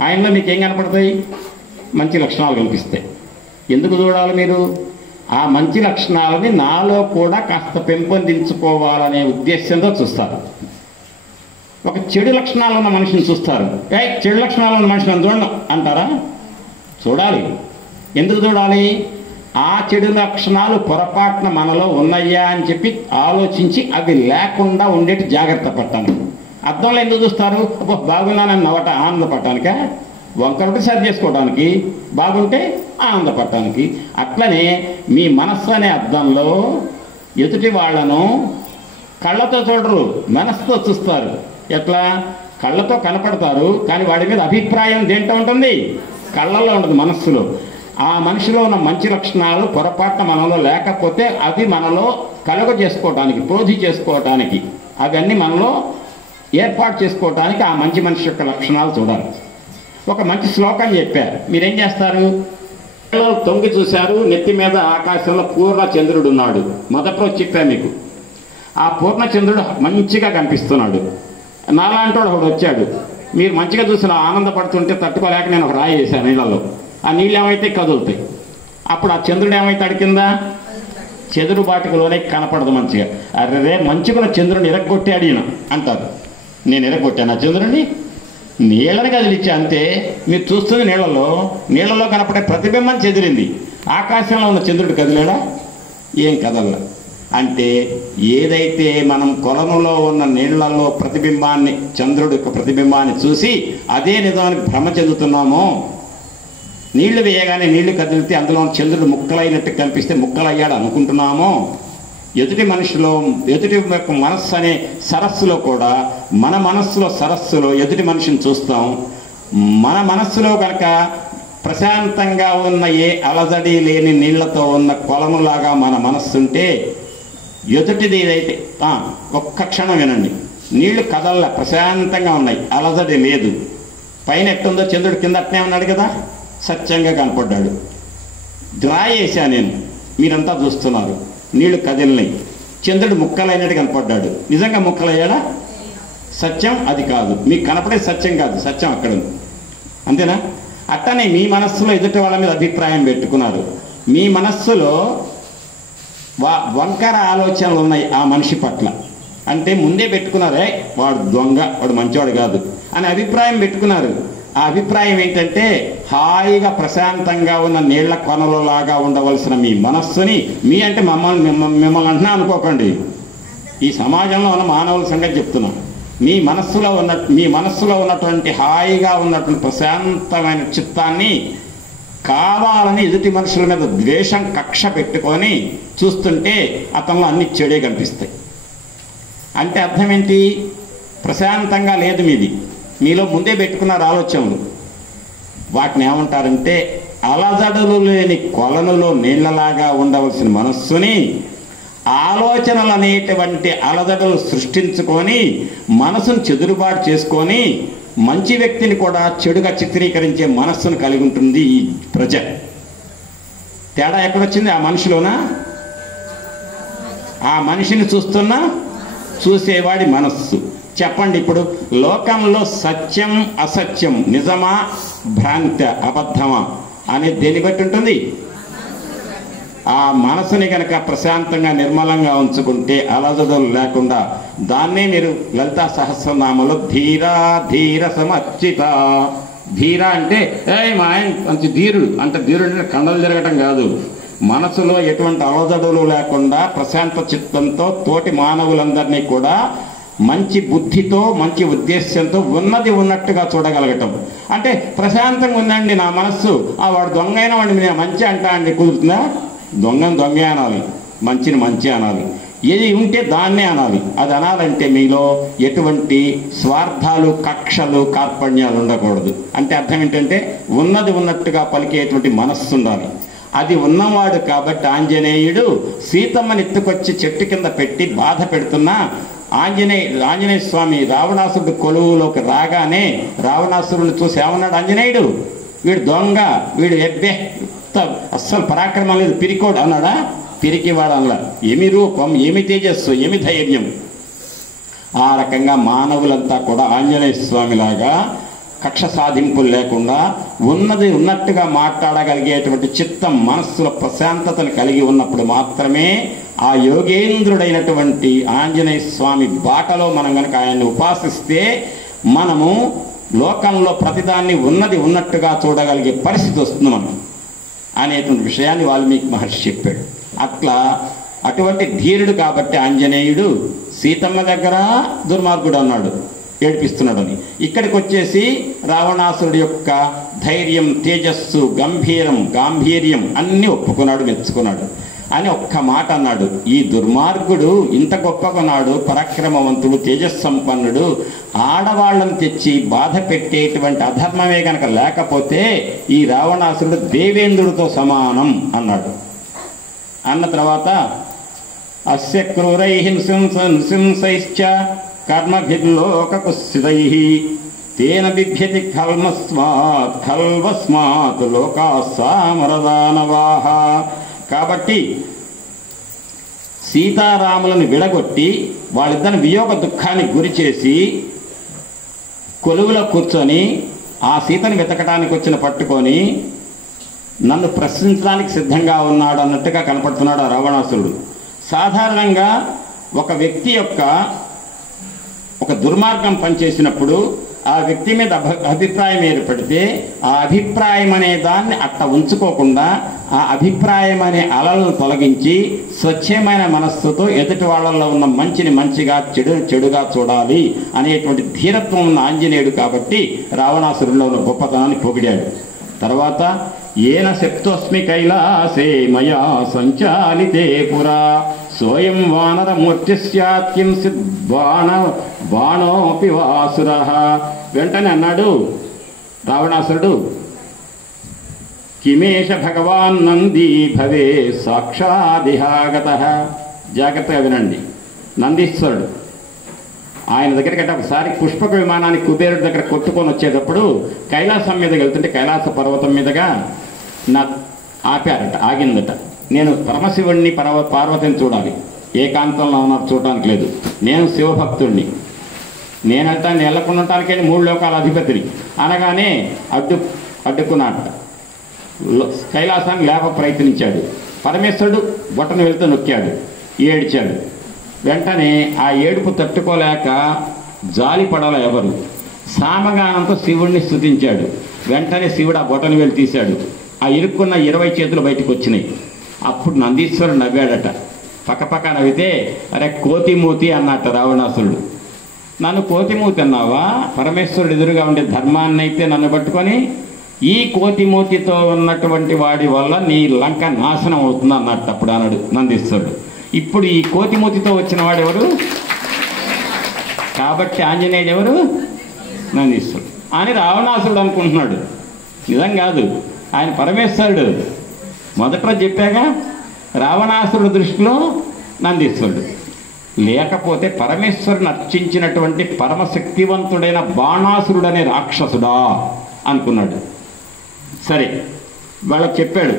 ఆయనలో మీకు ఏం కనపడతాయి? మంచి లక్షణాలు కనిపిస్తాయి. ఎందుకు చూడాలి మీరు? ఆ మంచి లక్షణాలని నాలో కూడా కాస్త పెంపొందించుకోవాలనే ఉద్దేశంతో చూస్తారు. ఒక చెడు లక్షణాలు ఉన్న మనిషిని చూస్తారు. చెడు లక్షణాలు ఉన్న మనిషిని చూడండి అంటారా? చూడాలి. ఎందుకు చూడాలి? ఆ చెడు లక్షణాలు పొరపాటున మనలో ఉన్నాయా అని చెప్పి ఆలోచించి అవి లేకుండా ఉండేటి జాగ్రత్త పడతాను. అద్దంలో ఎందుకు చూస్తారు? బాగున్నానని నవ్వట ఆనందపడటానిక? వంకరుంటే సరి చేసుకోవడానికి, బాగుంటే ఆనందపడటానికి. అట్లనే మీ మనస్సు అనే అద్దంలో ఎదుటి వాళ్లను కళ్ళతో చూడరు, మనస్సుతో చూస్తారు. ఎట్లా? కళ్ళతో కనపడతారు, కానీ వాడి మీద అభిప్రాయం దేంట్లో ఉంటుంది? కళ్ళల్లో ఉండదు, మనస్సులో. ఆ మనిషిలో ఉన్న మంచి లక్షణాలు పొరపాటున మనలో లేకపోతే అవి మనలో కలుగ చేసుకోవటానికి, ప్రోధి చేసుకోవటానికి, అవన్నీ మనలో ఏర్పాటు చేసుకోవటానికి ఆ మంచి మనిషి యొక్క లక్షణాలు చూడాలి. ఒక మంచి శ్లోకం చెప్పారు, మీరేం చేస్తారు? తొంగి చూశారు, నెత్తి మీద ఆకాశంలో పూర్ణ చంద్రుడు ఉన్నాడు. మొదట్లో చెప్పా మీకు. ఆ పూర్ణ చంద్రుడు మంచిగా కనిపిస్తున్నాడు. నాలాంటి వాడు ఒకడు వచ్చాడు, మీరు మంచిగా చూసిన ఆనందపడుతుంటే తట్టుకోలేక నేను ఒక రాయి వేశాను నీళ్ళలో. ఆ నీళ్ళు ఏమైతే కదులుతాయి. అప్పుడు ఆ చంద్రుడు ఏమైతాడు? కింద చెదురు బాటికలోనే కనపడదు మంచిగా. అరే మంచిగా చంద్రుడిని ఎరగొట్టాడు ఈయన అంటారు. నేను ఎరగొట్టాను ఆ చంద్రుడిని? నీళ్ళని కదిలిచ్చా అంతే. మీరు చూస్తుంది నీళ్ళలో కనపడే ప్రతిబింబం చెదిరింది. ఆకాశంలో ఉన్న చంద్రుడు కదిలాడా? ఏం కదల్లా. అంటే ఏదైతే మనం కొలనులో ఉన్న నీళ్లలో ప్రతిబింబాన్ని, చంద్రుడి యొక్క ప్రతిబింబాన్ని చూసి అదే నిజానికి భ్రమ చెందుతున్నామో, నీళ్లు వేయగానే నీళ్లు కదిలితే అందులో చంద్రుడు ముక్కలైనట్టు కనిపిస్తే ముక్కలయ్యాడు అనుకుంటున్నామో, ఎదుటి మనిషిలో, ఎదుటి యొక్క మనస్సు అనే సరస్సులో కూడా మన మనస్సులో సరస్సులో ఎదుటి మనిషిని చూస్తాం. మన మనస్సులో కనుక ప్రశాంతంగా ఉన్న ఏ అలజడి లేని నీళ్లతో ఉన్న కొలములాగా మన మనస్సు ఉంటే, ఎదుటిది ఏదైతే ఒక్క క్షణం వినండి, నీళ్లు కదల్లా, ప్రశాంతంగా ఉన్నాయి, అలజడి లేదు. పైన ఎట్టుందో చంద్రుడు కింద అట్నే ఉన్నాడు కదా, సత్యంగా కనపడ్డాడు. డ్రా చేశా నేను, మీరంతా చూస్తున్నారు, నీళ్లు కదిలినాయి, చంద్రుడు ముక్కలైనట్టు కనపడ్డాడు. నిజంగా ముక్కలయ్యాడా? సత్యం అది కాదు, మీకు కనపడే సత్యం కాదు, సత్యం అక్కడ ఉంది. అంతేనా? అట్టనే మీ మనస్సులో ఎదుటి వాళ్ళ మీద అభిప్రాయం పెట్టుకున్నారు. మీ మనస్సులో వంకర ఆలోచనలు ఉన్నాయి ఆ మనిషి పట్ల. అంటే ముందే పెట్టుకున్నారే, వాడు దొంగ, వాడు మంచివాడు కాదు అని అభిప్రాయం పెట్టుకున్నారు. ఆ అభిప్రాయం ఏంటంటే, హాయిగా ప్రశాంతంగా ఉన్న నీళ్ల కొనలలాగా ఉండవలసిన మీ మనస్సుని, మీ అంటే మిమ్మల్ని అంటున్నా అనుకోకండి, ఈ సమాజంలో ఉన్న మానవుల సంగతి చెప్తున్నాం. మీ మనస్సులో ఉన్నటువంటి హాయిగా ఉన్నటువంటి ప్రశాంతమైన చిత్తాన్ని కావాలని ఎదుటి మనుషుల మీద ద్వేషం, కక్ష పెట్టుకొని చూస్తుంటే అతనిలో అన్ని చెడే కనిపిస్తాయి. అంటే అర్థం ఏంటి? ప్రశాంతంగా లేదు మీది, మీలో ముందే పెట్టుకున్నారు ఆలోచనలు. వాటిని ఏమంటారంటే, అలజడులు లేని కొలనులో నీళ్లలాగా ఉండవలసిన మనస్సుని ఆలోచనలు అనేటువంటి అలజడులు సృష్టించుకొని మనసును చెదురుబాటు చేసుకొని మంచి వ్యక్తిని కూడా చెడుగా చిత్రీకరించే మనస్సును కలిగి ఉంటుంది ఈ ప్రజ. తేడా ఎక్కడొచ్చింది? ఆ మనిషిలోనా? ఆ మనిషిని చూసేవాడి మనస్సు. చెప్పండి, ఇప్పుడు లోకంలో సత్యం అసత్యం, నిజమా భ్రాంత, అబద్ధమా అనేది దేన్ని బట్టి ఉంటుంది? ఆ మనసుని కనుక ప్రశాంతంగా నిర్మలంగా ఉంచుకుంటే, అలజడులు లేకుండా, దాన్నే మీరు లలితా సహస్రనామంలో ధీరా ధీర సమర్చిత. ధీర అంటే మా ఆయన మంచి ధీరుడు, అంటే ధీరుడు అంటే కండలు జరగటం కాదు, మనసులో ఎటువంటి అలజడులు లేకుండా ప్రశాంత చిత్తంతో తోటి మానవులందరినీ కూడా మంచి బుద్ధితో, మంచి ఉద్దేశ్యంతో ఉన్నది ఉన్నట్టుగా చూడగలగటం. అంటే ప్రశాంతంగా ఉందండి నా మనస్సు, వాడు దొంగ అయిన వాడిని నేను మంచి అంటా అండి, కుదురుతుందా? దొంగని దొంగే అనాలి, మంచిని మంచి అనాలి, ఏది ఉంటే దాన్నే అనాలి. అది అనాలంటే మీలో ఎటువంటి స్వార్థాలు, కక్షలు, కార్పణ్యాలు ఉండకూడదు. అంటే అర్థం ఏంటంటే, ఉన్నది ఉన్నట్టుగా పలికేటువంటి మనస్సు ఉండాలి. అది ఉన్నవాడు కాబట్టి ఆంజనేయుడు సీతమ్మని ఎత్తుకొచ్చి చెట్టు కింద పెట్టి బాధ పెడుతున్నా ఆంజనేయ స్వామి రావణాసురుడు కొలువులోకి రాగానే రావణాసురుడిని చూసి ఏమన్నాడు ఆంజనేయుడు? వీడు దొంగ, వీడు ఎబ్బే, అస్సలు పరాక్రమం లేదు, పిరికోడు అన్నాడా? పిరికివాడు అలా. ఏమి రూపం, ఏమి తేజస్సు, ఏమి ధైర్యం. ఆ రకంగా మానవులంతా కూడా ఆంజనేయ స్వామిలాగా కక్ష సాధింపులు లేకుండా ఉన్నది ఉన్నట్టుగా మాట్లాడగలిగేటువంటి చిత్తం, మనస్సులో ప్రశాంతతను కలిగి ఉన్నప్పుడు మాత్రమే ఆ యోగేంద్రుడైనటువంటి ఆంజనేయ స్వామి బాటలో మనం కనుక ఆయన్ని ఉపాసిస్తే మనము లోకంలో ప్రతిదాన్ని ఉన్నది ఉన్నట్టుగా చూడగలిగే పరిస్థితి వస్తుంది మనం అనేటువంటి విషయాన్ని వాల్మీకి మహర్షి చెప్పాడు. అటువంటి ధీరుడు కాబట్టి ఆంజనేయుడు సీతమ్మ దగ్గర దుర్మార్గుడు అన్నాడు, ఏడిపిస్తున్నాడని. ఇక్కడికి వచ్చేసి రావణాసురుడి యొక్క ధైర్యం, తేజస్సు, గాంభీర్యం అన్నీ ఒప్పుకున్నాడు, మెచ్చుకున్నాడు అని ఒక్క మాట అన్నాడు. ఈ దుర్మార్గుడు ఇంత గొప్పకున్నాడు, పరాక్రమవంతుడు, తేజస్సంపన్నుడు, ఆడవాళ్లను తెచ్చి బాధ పెట్టేటువంటి అధర్మమే గనక లేకపోతే ఈ రావణాసురుడు దేవేంద్రుడితో సమానం అన్నాడు. అన్న తర్వాత అస్య క్రూరై నృశంసైశ్చ కర్మభిర్లోకకుత్సితై తేన బిభ్యతి ఖల్వస్మాత్ లోకా సామరదానవాహ. కాబట్టి సీతారాములను విడగొట్టి వాళ్ళిద్దరిని వియోగ దుఃఖానికి గురి చేసి కొలువులో కూర్చొని ఆ సీతను వెతకడానికి వచ్చిన పట్టుకొని నన్ను ప్రశ్నించడానికి సిద్ధంగా ఉన్నాడు అన్నట్టుగా కనపడుతున్నాడు ఆ రావణాసురుడు. సాధారణంగా ఒక వ్యక్తి యొక్క ఒక దుర్మార్గం పనిచేసినప్పుడు ఆ వ్యక్తి మీద అభిప్రాయం ఏర్పడితే ఆ అభిప్రాయం అనే దాన్ని అట్ట ఉంచుకోకుండా ఆ అభిప్రాయం అనే అలలను తొలగించి స్వచ్ఛమైన మనస్సుతో ఎదుటి వాళ్ళల్లో ఉన్న మంచిని మంచిగా చెడుగా చూడాలి అనేటువంటి ధీరత్వం ఉన్న ఆంజనేయుడు కాబట్టి రావణాసురుల్లో ఉన్న గొప్పతనాన్ని పొగిడాడు. తర్వాత ఏన శప్తోస్మి కైలాసే మయా సంచాలితే పురా సోయం వానరమూర్తిస్యాత్యం బాణోపి వాసుర. వెంటనే అన్నాడు రావణాసురుడు, కిమేష భగవాన్ నంది భవే సాక్షాదిహాగత. జాగ్రత్తగా వినండి. నందీశ్వరుడు ఆయన దగ్గరికి అంటే ఒకసారి పుష్పక విమానాన్ని కుబేరుడి దగ్గర కొట్టుకొని వచ్చేటప్పుడు కైలాసం మీదకి వెళ్తుంటే కైలాస పర్వతం మీదుగా ఆపారట, ఆగిందట. నేను పరమశివుణ్ణి పార్వతిని చూడాలి, ఏకాంతంలో ఉన్నారు చూడటానికి లేదు, నేను శివభక్తుణ్ణి, నేనంతా నెలకొని ఉండటానికి 3 లోకాల అధిపతిని అనగానే అడ్డుకున్నాట. కైలాసాన్ని లేప ప్రయత్నించాడు. పరమేశ్వరుడు బొట్టను వెళ్తూ నొక్కాడు, ఏడ్చాడు. వెంటనే ఆ ఏడుపు తట్టుకోలేక జాలి పడాల ఎవరు, సామగానంతో శివుణ్ణి స్తుతించాడు. వెంటనే శివుడు ఆ బొట్టను వెళ్ళి తీశాడు. ఆ ఇరుక్కున్న 20 చేతులు బయటకు వచ్చినాయి. అప్పుడు నందీశ్వరుడు నవ్వాడట. పక్కపక్క నవ్వితే, అరే కోతిమూతి అన్నట్ట రావణాసురుడు. నన్ను కోతిమూతి అన్నావా? పరమేశ్వరుడు ఎదురుగా ఉండే ధర్మాన్ని అయితే నన్ను పట్టుకొని ఈ కోతిమూతితో ఉన్నటువంటి వాడి వల్ల నీ లంక నాశనం అవుతుంది అన్నట్టు అప్పుడు అన్నాడు నందీశ్వరుడు. ఇప్పుడు ఈ కోతిమూతితో వచ్చిన వాడెవరు? కాబట్టి ఆంజనేయుడు ఎవరు? నందీశ్వరుడు అని రావణాసురుడు అనుకుంటున్నాడు. నిజం కాదు, ఆయన పరమేశ్వరుడు. మొదట్లో చెప్పాగా, రావణాసురుడు దృష్టిలో నందీశ్వరుడు. లేకపోతే పరమేశ్వరుని అర్చించినటువంటి పరమశక్తివంతుడైన బాణాసురుడు అనే రాక్షసుడా అనుకున్నాడు. సరే, వాళ్ళకి చెప్పాడు,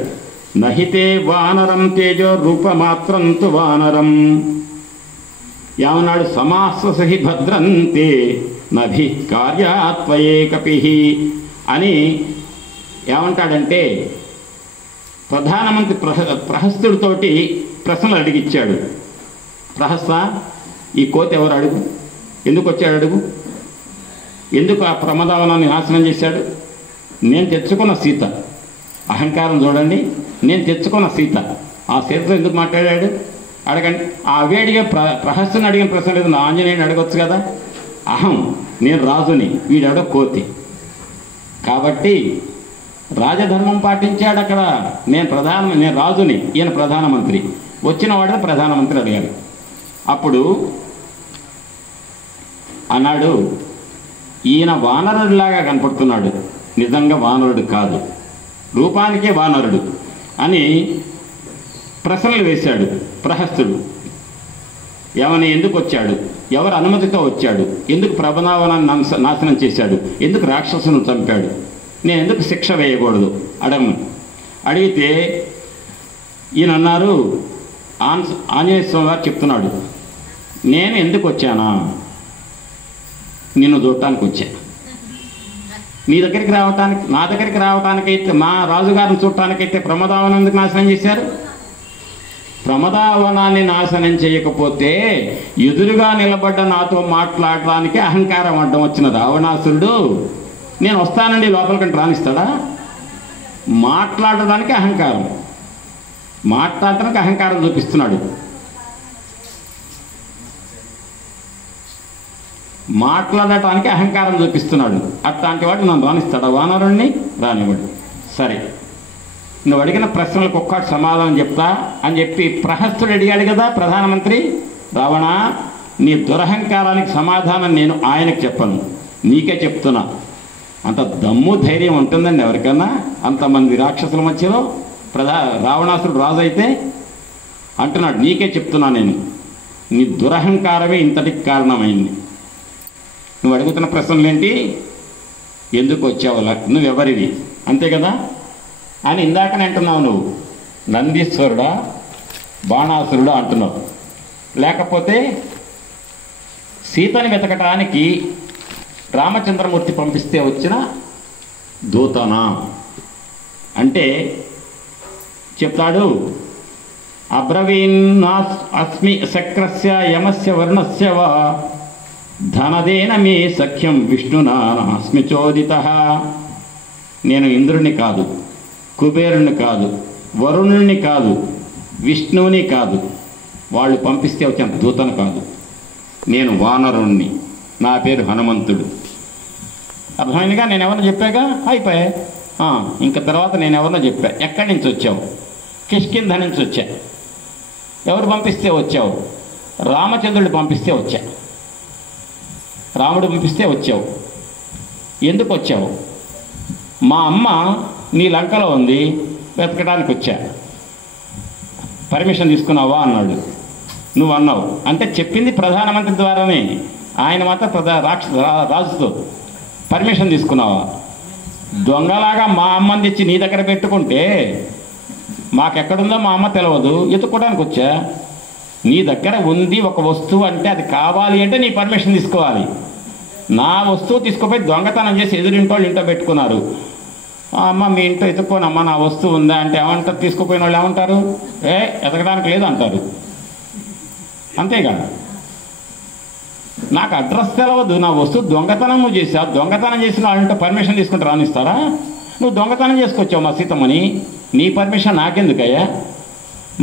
నహితే వానరం తేజో రూపమాత్రం తు వానరం. ఏమన్నాడు? సమాసహి భద్రంతే నభి కార్యాత్వయే కపి అని ఏమంటాడంటే, ప్రధానమంత్రి ప్రహస్తుడితోటి ప్రశ్నలు అడిగిచ్చాడు. ప్రహస్త, ఈ కోతి ఎవరు అడుగు, ఎందుకు వచ్చాడు అడుగు, ఎందుకు ఆ ప్రమదావనాన్ని నాశనం చేశాడు? నేను తెచ్చుకున్న సీత, అహంకారం చూడండి, నేను తెచ్చుకున్న సీత, ఆ సీతతో ఎందుకు మాట్లాడాడు అడగండి. ఆ వేడిగా ప్రహస్తుని అడిగిన ప్రశ్న లేదు, నా ఆంజనేయుని అడగొచ్చు కదా. అహం, నేను రాజుని, వీడెవడో కోతి. కాబట్టి రాజధర్మం పాటించాడు అక్కడ. నేను రాజుని, ఈయన ప్రధానమంత్రి, వచ్చిన వాడిని ప్రధానమంత్రి అడిగాడు. అప్పుడు అన్నాడు, ఈయన వానరుడిలాగా కనపడుతున్నాడు, నిజంగా వానరుడు కాదు, రూపానికే వానరుడు అని ప్రశ్నలు వేశాడు ప్రహస్తుడు. ఏమని, ఎందుకు వచ్చాడు, ఎవరు అనుమతితో వచ్చాడు, ఎందుకు ప్రబనావనాన్ని నాశనం చేశాడు, ఎందుకు రాక్షసును చంపాడు, నేను ఎందుకు శిక్ష వేయకూడదు అడగను. అడిగితే ఈయన అన్నారు, ఆంజనేయ స్వామి వారు చెప్తున్నాడు, నేను ఎందుకు వచ్చానా, నిన్ను చూడటానికి వచ్చా. నీ దగ్గరికి రావటానికి, నా దగ్గరికి రావటానికైతే, మా రాజుగారిని చూడటానికైతే ప్రమదావనం ఎందుకు నాశనం చేశారు? ప్రమదావనాన్ని నాశనం చేయకపోతే ఎదురుగా నిలబడ్డ నాతో మాట్లాడటానికి అహంకారం అడ్డం వచ్చిన రావణాసురుడు నేను వస్తానండి లోపలికంటే రానిస్తాడా? మాట్లాడడానికి అహంకారం, మాట్లాడటానికి అహంకారం చూపిస్తున్నాడు. మాట్లాడటానికి అహంకారం చూపిస్తున్నాడు. అట్లాంటి వాడు నన్ను రానిస్తాడా? వానరుణ్ణి రానివాడు. సరే, నువ్వు అడిగిన ప్రశ్నలకు ఒక్కటి సమాధానం చెప్తా అని చెప్పి ప్రహస్తుడు అడిగాడు కదా ప్రధానమంత్రి. రావణ, నీ దురహంకారానికి సమాధానం నేను ఆయనకు చెప్పను, నీకే చెప్తున్నా. అంత దమ్ము ధైర్యం ఉంటుందండి ఎవరికన్నా? అంతమంది రాక్షసుల మధ్యలో రావణాసురుడు రాజు అయితే అంటున్నాడు, నీకే చెప్తున్నా నేను, నీ దురహంకారమే ఇంతటికి కారణమైంది. నువ్వు అడుగుతున్న ప్రశ్నలు ఏంటి, ఎందుకు వచ్చావు, నువ్వెవరివి, అంతే కదా అని ఇందాకనే అంటున్నావు. నువ్వు నందీశ్వరుడా బాణాసురుడా అంటున్నావు. లేకపోతే సీతని వెతకటానికి రామచంద్రమూర్తి పంపిస్తే వచ్చిన దూతనా అంటే చెప్తాడు, అబ్రవీన్నా అస్మి శక్రస్య యమస్య వర్ణస్య వా ధనదేన మే సఖ్యం విష్ణునా నాస్మి చోదిత. నేను ఇంద్రుని కాదు, కుబేరుని కాదు, వరుణుని కాదు, విష్ణువుని కాదు. వాళ్ళు పంపిస్తే వచ్చిన దూతను కాదు. నేను వానరుణ్ణి, నా పేరు హనుమంతుడు. అర్థమైందిగా? నేను ఎవరిని చెప్పాగా అయిపోయా. ఇంకా తర్వాత నేను ఎవరినో చెప్పా. ఎక్కడి నుంచి వచ్చావు? కిష్కింధ నుంచి వచ్చా. ఎవరు పంపిస్తే వచ్చావు? రామచంద్రుడు పంపిస్తే వచ్చా. రాముడు పంపిస్తే వచ్చావు. ఎందుకు వచ్చావు? మా అమ్మ నీ లంకలో ఉంది, వెతకడానికి వచ్చా. పర్మిషన్ తీసుకున్నావా అన్నాడు. నువ్వు అన్నావు అంటే చెప్పింది ప్రధానమంత్రి ద్వారానే. ఆయన మాత్రం రాజుతో పర్మిషన్ తీసుకున్నావా? దొంగలాగా మా అమ్మని తెచ్చి నీ దగ్గర పెట్టుకుంటే మాకెక్కడుందో మా అమ్మ తెలియదు, ఎత్తుకోవడానికి వచ్చా. నీ దగ్గర ఉంది ఒక వస్తువు అంటే అది కావాలి అంటే నీ పర్మిషన్ తీసుకోవాలి. నా వస్తువు తీసుకుపోయి దొంగతనం చేసి ఎదురింటో ఇంట్లో పెట్టుకున్నారు. అమ్మ మీ ఇంట్లో ఎత్తుక్కోనమ్మా నా వస్తువు ఉందా అంటే ఏమంటారు? తీసుకుపోయిన వాళ్ళు ఏమంటారు? ఎతకడానికి లేదు అంటారు. అంతేగా? నాకు అడ్రస్ తెలవదు, నా వస్తువు దొంగతనం నువ్వు చేసావు. దొంగతనం చేసిన వాళ్ళంటే పర్మిషన్ తీసుకుంటే రానిస్తారా? నువ్వు దొంగతనం చేసుకొచ్చావు మా సీతమ్మని, నీ పర్మిషన్ నాకెందుకయ్యా?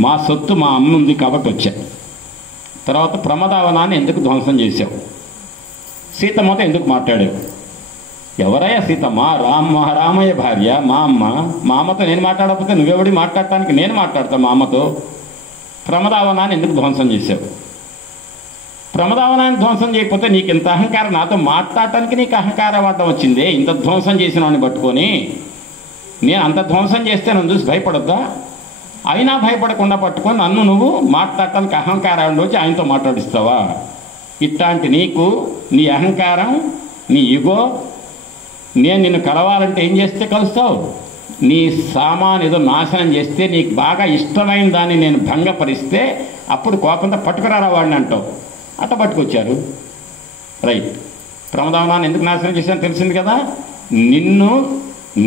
మా సొత్తు మా అమ్మ ఉంది కాబట్టి వచ్చా. తర్వాత ప్రమదావనాన్ని ఎందుకు ధ్వంసం చేశావు? సీతమ్మతో ఎందుకు మాట్లాడావు? ఎవరయ్యా సీతమ్మ? రామయ్య భార్య, మా అమ్మ. మా అమ్మతో నేను మాట్లాడకపోతే నువ్వెవడి మాట్లాడటానికి? నేను మాట్లాడతా మా అమ్మతో. ప్రమదావనాన్ని ఎందుకు ధ్వంసం చేశావు? ప్రమదావనాన్ని ధ్వంసం చేయకపోతే నీకు ఇంత అహంకారం, నాతో మాట్లాడటానికి నీకు అహంకారం అడ్డం వచ్చిందే. ఇంత ధ్వంసం చేసిన వాడిని పట్టుకొని నేను అంత ధ్వంసం చేస్తే నన్ను చూసి భయపడద్దా? అయినా భయపడకుండా పట్టుకొని నన్ను నువ్వు మాట్లాడటానికి అహంకారాన్ని వచ్చి ఆయనతో మాట్లాడిస్తావా? ఇట్లాంటి నీకు నీ అహంకారం, నీ ఇగో, నేను నిన్ను కలవాలంటే ఏం చేస్తే కలుస్తావు? నీ సామాన్ ఏదో నాశనం చేస్తే, నీకు బాగా ఇష్టమైన దాన్ని నేను భంగపరిస్తే అప్పుడు కోపంతో పట్టుకురారా వాడిని అంటావు. అట్ట పట్టుకొచ్చారు. రైట్. ప్రమదావనాన్ని ఎందుకు నాశనం చేశాను తెలిసింది కదా? నిన్ను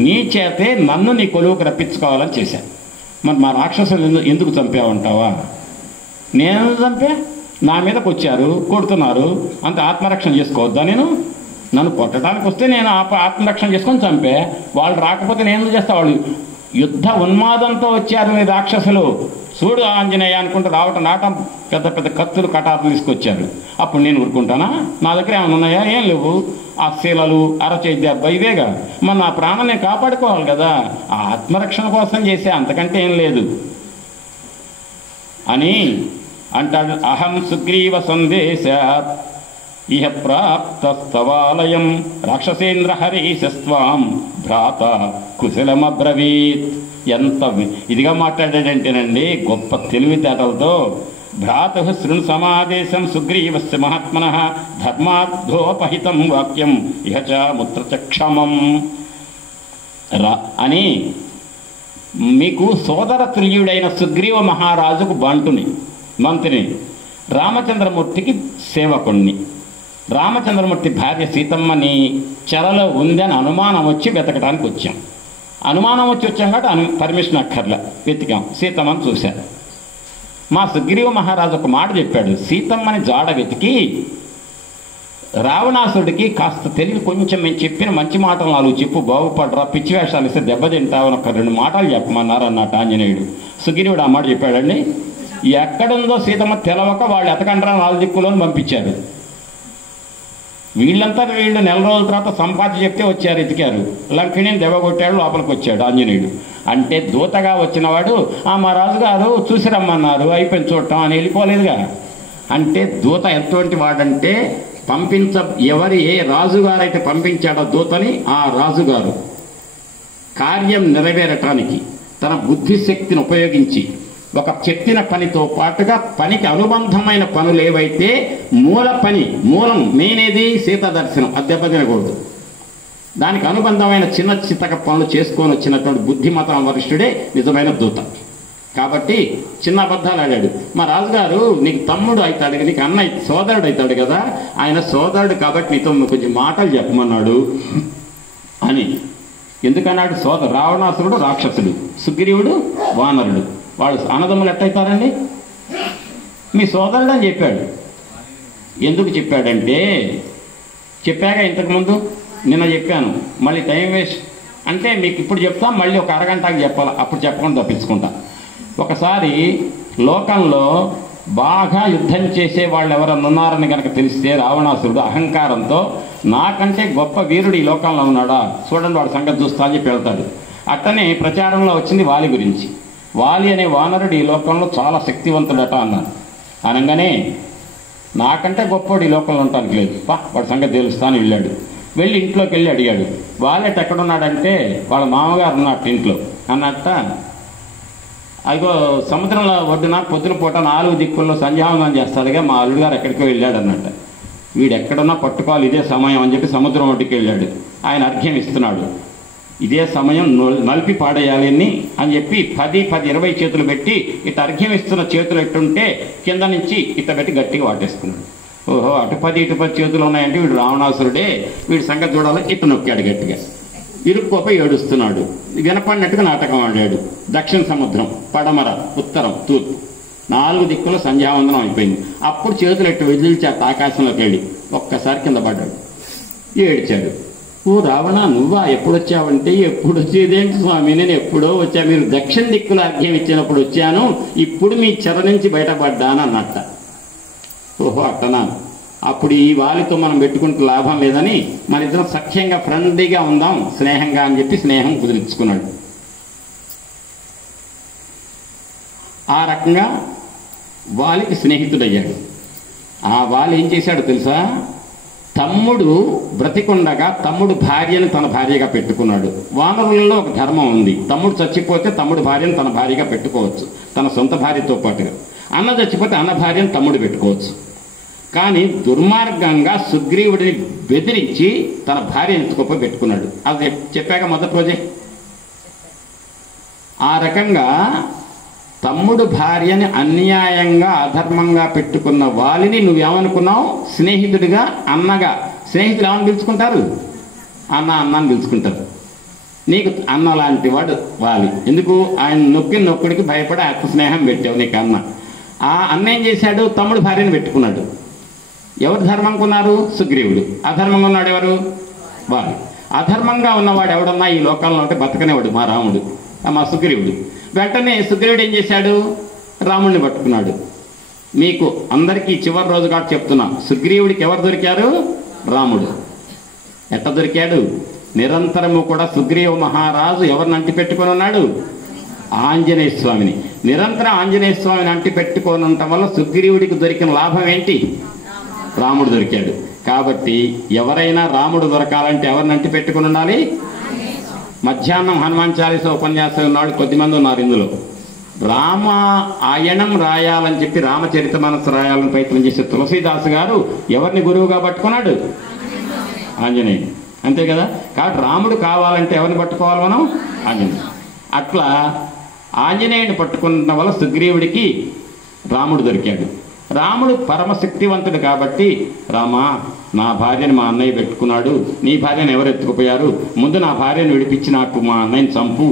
నీ చేతే నన్ను నీ కొలువుకు రప్పించుకోవాలని చేశాను. మరి మా రాక్షసులు ఎందుకు చంపావంటావా? నేను చంపా? నా మీదకి వచ్చారు, కొడుతున్నారు, అంత ఆత్మరక్షణ చేసుకోవద్దా? నేను నన్ను కొట్టడానికి వస్తే నేను ఆత్మరక్షణ చేసుకొని చంపే. వాళ్ళు రాకపోతే నేను ఎందుకు చేస్తా? వాళ్ళు యుద్ధ ఉన్మాదంతో వచ్చారు నీ రాక్షసులు. చూడు ఆంజనేయ అనుకుంటూ రావటం నాటం పెద్ద పెద్ద కత్తులు కటార్లు తీసుకొచ్చారు. అప్పుడు నేను ఊరుకుంటానా? నా దగ్గర ఏమైనా ఉన్నాయా? ఏం లేవు. ఆ శీలలు అరచేతి దెబ్బ ఇవేగా. మరి నా ప్రాణం నేను కాపాడుకోవాలి కదా. ఆ ఆత్మరక్షణ కోసం చేసే, అంతకంటే ఏం లేదు అని అంటాడు. అహం సుగ్రీవ సందేశాత్ ఇహ ప్రాప్తస్తవాలయం రాక్షసేంద్ర హరీశస్వాం భ్రాత కుశలమబ్రవీత్. ఎంత ఇదిగా మాట్లాడాడంటేనండి, గొప్ప తెలివితేటలతో. భ్రాత శృణు సమాదేశం సుగ్రీవస్య మహాత్మనః ధర్మార్థోపహితం వాక్యం ఇహ చ ముత్రచక్షమం అని. మీకు సోదర తుల్యుడైన సుగ్రీవ మహారాజుకు బంటుని, మంత్రిని, రామచంద్రమూర్తికి సేవకుణ్ణి. రామచంద్రమూర్తి భార్య సీతమ్మని చెరలో ఉందని అనుమానం వచ్చి వెతకడానికి వచ్చాం. అనుమానం వచ్చాం కాబట్టి పర్మిషన్ అక్కర్లా, వెతికాం. సీతమ్మని చూశారు. మా సుగ్రీవ మహారాజు ఒక మాట చెప్పాడు. సీతమ్మని జాడ వెతికి రావణాసుడికి కాస్త తెలివి కొంచెం మేము చెప్పిన మంచి మాటలు 4 చెప్పు, బాగుపడరా, పిచ్చి వేషాలు ఇస్తే దెబ్బతింటావని ఒక 2 మాటలు చెప్పమన్నారు అన్నట్టు ఆంజనేయుడు. సుగ్రీవుడు ఆ మాట చెప్పాడండి. ఎక్కడుందో సీతమ్మ తెలవక వాళ్ళు ఎతకండ్రా 4 దిక్కులను పంపించారు. వీళ్ళంతా వీళ్ళు నెల రోజుల తర్వాత సంపాదించి చెప్తే వచ్చారు, ఎతికారు. లంకిణిని దెబ్బ కొట్టాడు, లోపలికి వచ్చాడు ఆంజనేయుడు. అంటే దూతగా వచ్చినవాడు మా రాజుగారు చూసి రమ్మన్నారు, అయిపోయింది చూడటం అని వెళ్ళిపోలేదుగా. అంటే దూత ఎటువంటి వాడంటే ఏ రాజుగారైతే పంపించాడో దూతని, ఆ రాజుగారు కార్యం నెరవేరటానికి తన బుద్ధిశక్తిని ఉపయోగించి ఒక చెప్పిన పనితో పాటుగా పనికి అనుబంధమైన పనులు ఏవైతే మూలం మెయినేది సీత దర్శనం, అది దెబ్బతినకూడదు. దానికి అనుబంధమైన చిన్న చిత్తక పనులు చేసుకొని వచ్చినటువంటి బుద్ధిమతం వరిష్ఠుడే నిజమైన దూత. కాబట్టి చిన్న అబద్ధాలు ఆడాడు. మా రాజుగారు నీకు తమ్ముడు అవుతాడు, నీకు అన్నయ్య సోదరుడు అవుతాడు కదా, ఆయన సోదరుడు కాబట్టి నీతో కొంచెం మాటలు చెప్పమన్నాడు అని. ఎందుకన్నాడు? రావణాసురుడు రాక్షసుడు, సుగ్రీవుడు వానరుడు. వాళ్ళు అన్నదమ్ములు ఎట్టయితారండి? మీ సోదరుడు అని చెప్పాడు. ఎందుకు చెప్పాడంటే, చెప్పాక ఇంతకుముందు నిన్న చెప్పాను, మళ్ళీ టైం వేస్ట్ అంటే మీకు ఇప్పుడు చెప్తా, మళ్ళీ ఒక అరగంటకి చెప్పాలి, అప్పుడు చెప్పకుండా తప్పించుకుంటా. ఒకసారి లోకంలో బాగా యుద్ధం చేసే వాళ్ళు ఎవరన్నా ఉన్నారని కనుక తెలిస్తే రావణాసురుడు అహంకారంతో నాకంటే గొప్ప వీరుడు ఈ లోకంలో ఉన్నాడా, చూడండి వాడి సంగతి చూస్తా అని చెప్పి వెళ్తాడు. అట్టనే ప్రచారంలో వచ్చింది వాలి గురించి. వాలి అనే వానరుడు ఈ లోకంలో చాలా శక్తివంతుడట అన్నాడు. అనగానే నాకంటే గొప్పవాడు ఈ లోకంలో ఉండటానికి లేదు, వాడి సంగతి తెలుస్తా అని వెళ్ళాడు. వెళ్ళి ఇంట్లోకి వెళ్ళి అడిగాడు, వాలెట్ ఎక్కడున్నాడంటే వాళ్ళ మామగారు ఉన్నట్టు ఇంట్లో అన్నట్ట. అదిగో సముద్రంలో ఒడ్డున పొద్దున పూట 4 దిక్కుల్లో సంధ్యావందనం చేస్తాడుగా మా అల్లుడు గారు ఎక్కడికో వెళ్ళాడు అన్నట్ట. వీడు ఎక్కడున్నా పట్టుకోవాలి, ఇదే సమయం అని చెప్పి సముద్రం ఒడ్డుకి వెళ్ళాడు. ఆయన అర్ఘ్యం ఇస్తున్నాడు, ఇదే సమయం నలిపి పాడేయాలి అని చెప్పి 10, 20 చేతులు పెట్టి ఇట అర్ఘ్యం ఇస్తున్న చేతులు ఎట్టుంటే కింద నుంచి ఇట్ట పెట్టి గట్టిగా వాటేసుకున్నాడు. ఓహో అటు 10 ఇటు 10 చేతులు ఉన్నాయంటే వీడు రావణాసురుడే, వీడి సంగతి చూడాలి, ఇటు నొక్కాడు గట్టిగా. ఇరుక్కోపై ఏడుస్తున్నాడు. వినపడినట్టుగా నాటకం ఆడాడు. దక్షిణ సముద్రం, పడమర, ఉత్తరం, తూర్పు 4 దిక్కులో సంధ్యావందనం అయిపోయింది. అప్పుడు చేతులు ఎట్టు వదిలిచాడు ఆకాశంలోకి వెళ్ళి ఒక్కసారి కింద పడ్డాడు, ఏడ్చాడు. ఓ రావణ నువ్వా, ఎప్పుడొచ్చావంటే ఎప్పుడు వచ్చేదేంటి స్వామి, నేను ఎప్పుడో వచ్చా, మీరు దక్షిణ దిక్కులో అర్ఘ్యం ఇచ్చినప్పుడు వచ్చాను, ఇప్పుడు మీ చెర నుంచి బయటపడ్డాను అన్నట్ట. ఓహో అట్టనా, అప్పుడు ఈ వాలితో మనం పెట్టుకుంటే లాభం లేదని మన ఇద్దరం సఖ్యంగా ఫ్రెండ్లీగా ఉందాం స్నేహంగా అని చెప్పి స్నేహం కుదిరించుకున్నాడు. ఆ రకంగా వాలికి స్నేహితుడయ్యాడు. ఆ వాలి ఏం చేశాడు తెలుసా, తమ్ముడు బ్రతికుండగా తమ్ముడు భార్యను తన భార్యగా పెట్టుకున్నాడు. వానరులలో ఒక ధర్మం ఉంది, తమ్ముడు చచ్చిపోతే తమ్ముడు భార్యను తన భార్యగా పెట్టుకోవచ్చు తన సొంత భార్యతో పాటుగా. అన్న చచ్చిపోతే అన్న భార్యను తమ్ముడు పెట్టుకోవచ్చు. కానీ దుర్మార్గంగా సుగ్రీవుడిని బెదిరించి తన భార్య ఎత్తుకోపోయి పెట్టుకున్నాడు. అది చెప్పాక మొదటి రోజే. ఆ రకంగా తమ్ముడు భార్యని అన్యాయంగా అధర్మంగా పెట్టుకున్న వాలిని నువ్వేమనుకున్నావు, స్నేహితుడిగా, అన్నగా. స్నేహితులు ఏమని పిలుచుకుంటారు, అన్న అని పిలుచుకుంటారు. నీకు అన్న లాంటి వాడు వాలి. ఎందుకు, ఆయన నొక్కుడికి భయపడి అత్త స్నేహం పెట్టావు నీకు అన్న. ఆ అన్న ఏం చేశాడు, తమ్ముడు భార్యను పెట్టుకున్నాడు. ఎవరు ధర్మంగా ఉన్నారు, సుగ్రీవుడు. అధర్మంగా ఉన్నాడు ఎవరు, వాలి. అధర్మంగా ఉన్నవాడు ఎవడన్నా ఈ లోకంలో ఉంటే బతకనేవాడు మా రాముడు, మా సుగ్రీవుడు. వెంటనే సుగ్రీవుడు ఏం చేశాడు, రాముడిని పట్టుకున్నాడు. మీకు అందరికీ చివరి రోజు కాబట్టి చెప్తున్నా, సుగ్రీవుడికి ఎవరు దొరికారు, రాముడు. ఎట్ట దొరికాడు, నిరంతరము కూడా సుగ్రీవ మహారాజు ఎవరిని అంటి పెట్టుకొని ఉన్నాడు, ఆంజనేయ స్వామిని. నిరంతరం ఆంజనేయ స్వామిని అంటి పెట్టుకొని ఉండటం వల్ల సుగ్రీవుడికి దొరికిన లాభం ఏంటి, రాముడు దొరికాడు. కాబట్టి ఎవరైనా రాముడు దొరకాలంటే ఎవరిని అంటి పెట్టుకుని ఉండాలి. మధ్యాహ్నం హనుమాన్ చాలీస ఉపన్యాసం ఉన్నాడు, కొద్దిమంది ఉన్నారు ఇందులో. రామ ఆయనం రాయాలని చెప్పి రామచరితమానస రాయాలని ప్రయత్నం చేసే తులసీదాసు గారు ఎవరిని గురువుగా పట్టుకున్నాడు, ఆంజనేయుడు. అంతే కదా. కాబట్టి రాముడు కావాలంటే ఎవరిని పట్టుకోవాలి మనం, ఆంజనేయుడు. అట్లా ఆంజనేయుడిని పట్టుకున్న వల్ల సుగ్రీవుడికి రాముడు దొరికాడు. రాముడు పరమశక్తివంతుడు కాబట్టి, రామా నా భార్యను మా అన్నయ్య పెట్టుకున్నాడు, నీ భార్యను ఎవరు ఎత్తుకుపోయారు, ముందు నా భార్యను విడిపించి నాకు మా అన్నయ్యని చంపు,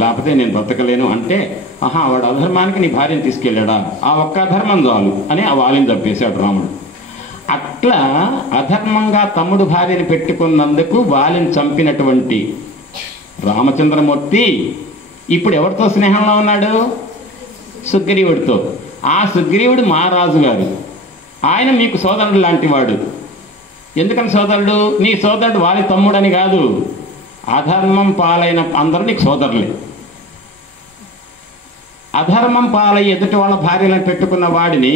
లేకపోతే నేను బ్రతకలేను అంటే, ఆహా వాడు అధర్మానికి నీ భార్యను తీసుకెళ్ళాడా, ఆ ఒక్క అధర్మం చాలు అని ఆ వాలిని చంపేశాడు రాముడు. అట్లా అధర్మంగా తమ్ముడు భార్యను పెట్టుకున్నందుకు వాలిని చంపినటువంటి రామచంద్రమూర్తి ఇప్పుడు ఎవరితో స్నేహంలో ఉన్నాడు, సుగ్రీవుడితో. ఆ సుగ్రీవుడు మహారాజు గారు, ఆయన మీకు సోదరుడు లాంటి వాడు. ఎందుకని సోదరుడు, నీ సోదరుడు వాలి తమ్ముడని కాదు, అధర్మం పాలైన అందరూ నీకు సోదరులే. అధర్మం పాలై ఎదుటి వాళ్ళ భార్యలను పెట్టుకున్న వాడిని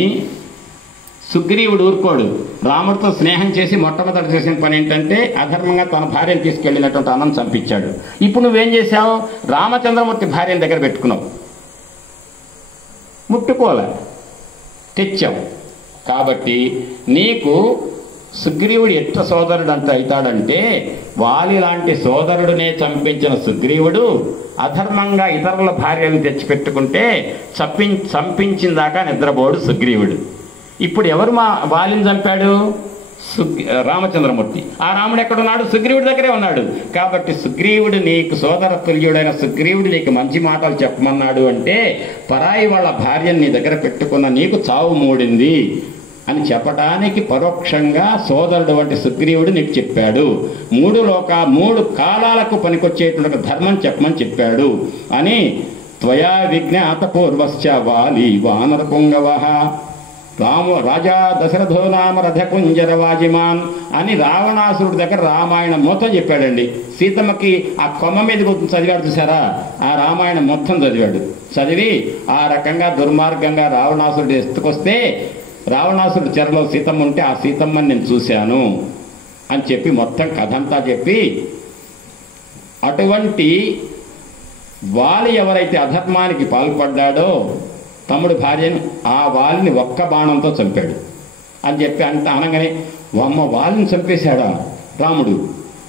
సుగ్రీవుడు ఊరుకోడు. రాముడితో స్నేహం చేసి మొట్టమొదటి చేసిన పని ఏంటంటే అధర్మంగా తన భార్యను తీసుకెళ్ళినటువంటి అన్నం చంపించాడు. ఇప్పుడు నువ్వేం చేశావు, రామచంద్రమూర్తి భార్యను దగ్గర పెట్టుకున్నావు, ముట్టుకోలే, తెచ్చావు. కాబట్టి నీకు సుగ్రీవుడు ఎట్ట సోదరుడు అంటే అవుతాడంటే, వాలి లాంటి సోదరుడినే చంపించిన సుగ్రీవుడు అధర్మంగా ఇతరుల భార్యను తెచ్చిపెట్టుకుంటే చంపించిన దాకా నిద్రపోడు సుగ్రీవుడు. ఇప్పుడు ఎవరు మా వాలిని చంపాడు, రామచంద్రమూర్తి. ఆ రాముడు ఎక్కడున్నాడు, సుగ్రీవుడి దగ్గరే ఉన్నాడు. కాబట్టి సుగ్రీవుడు నీకు సోదర తుల్యుడైన సుగ్రీవుడు నీకు మంచి మాటలు చెప్పమన్నాడు అంటే, పరాయి వాళ్ళ భార్యను నీ దగ్గర పెట్టుకున్న నీకు చావు మూడింది. అని చెప్పడానికి పరోక్షంగా సోదరుడు వంటి సుగ్రీవుడు నీకు చెప్పాడు. 3 కాలాలకు పనికొచ్చేటువంటి ధర్మం చెప్పమని చెప్పాడు అని త్వయా విజ్ఞాత పూర్వశ్చ వాలి వానర పుంగవ రాజా దశరథో నామ రథకుంజర వాజిమాన్ అని రావణాసురుడి దగ్గర రామాయణం మొత్తం చెప్పాడండి. సీతమ్మకి ఆ కొమ్మ మీద చదివాడు చూసారా, ఆ రామాయణం మొత్తం చదివి ఆ రకంగా దుర్మార్గంగా రావణాసురుడు ఎత్తుకొస్తే రావణాసురుడు చెరలో సీతమ్మ ఉంటే ఆ సీతమ్మని నేను చూశాను అని చెప్పి మొత్తం కథంతా చెప్పి, అటువంటి వాలి ఎవరైతే అధర్మానికి పాల్పడ్డాడో తమ్ముడు భార్యను, ఆ వాలిని ఒక్క బాణంతో చంపాడు అని చెప్పి అనగానే అమ్మ వాలిని చంపేశాడా రాముడు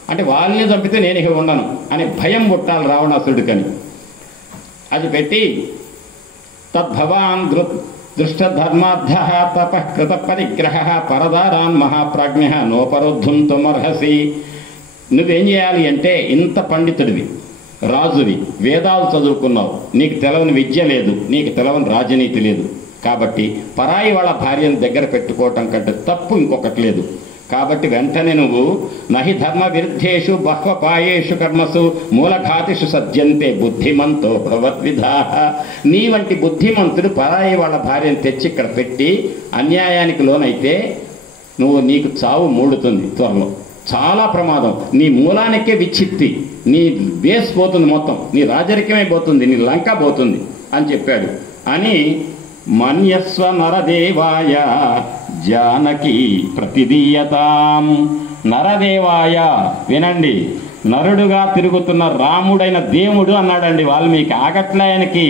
అంటే వాలిని చంపితే నేను ఇక ఉండను అని భయం పుట్టాలి రావణాసురుడికని అది పెట్టి తద్భవాన్ దృష్టధర్మార్థ తపః కృత పరిగ్రహ పరదారాన్ మహాప్రాజ్ఞ నోపరోద్ధుం త్వమర్హసి. నువ్వేం చేయాలి అంటే, ఇంత పండితుడివి, రాజువి, వేదాలు చదువుకున్నావు, నీకు తెలవని విద్య లేదు, నీకు తెలవని రాజనీతి లేదు, కాబట్టి పరాయి వాళ్ళ భార్యను దగ్గర పెట్టుకోవటం కంటే తప్పు ఇంకొకటి లేదు. కాబట్టి వెంటనే నువ్వు నహి ధర్మ విరుద్ధేషు బహ్వపాయేషు కర్మసు మూలఘాతిషు సజ్జంతే బుద్ధిమంతో ప్రవద్విధా. నీ వంటి బుద్ధిమంతుడు పరాయి వాళ్ళ భార్యను తెచ్చి ఇక్కడ పెట్టి అన్యాయానికి లోనైతే నీకు చావు మూడుతుంది త్వరలో, చాలా ప్రమాదం. నీ మూలానికే విచ్చిత్తి, నీ బేస్ పోతుంది, మొత్తం నీ రాజరికమే పోతుంది, నీ లంక పోతుంది అని చెప్పాడు. అని మన్యస్వ నరదేవాయ జానకి ప్రతిదీయతాం. నరదేవాయ వినండి, నరుడుగా తిరుగుతున్న రాముడైన దేవుడు అన్నాడండి వాల్మీకి. ఆగట్లాయనకి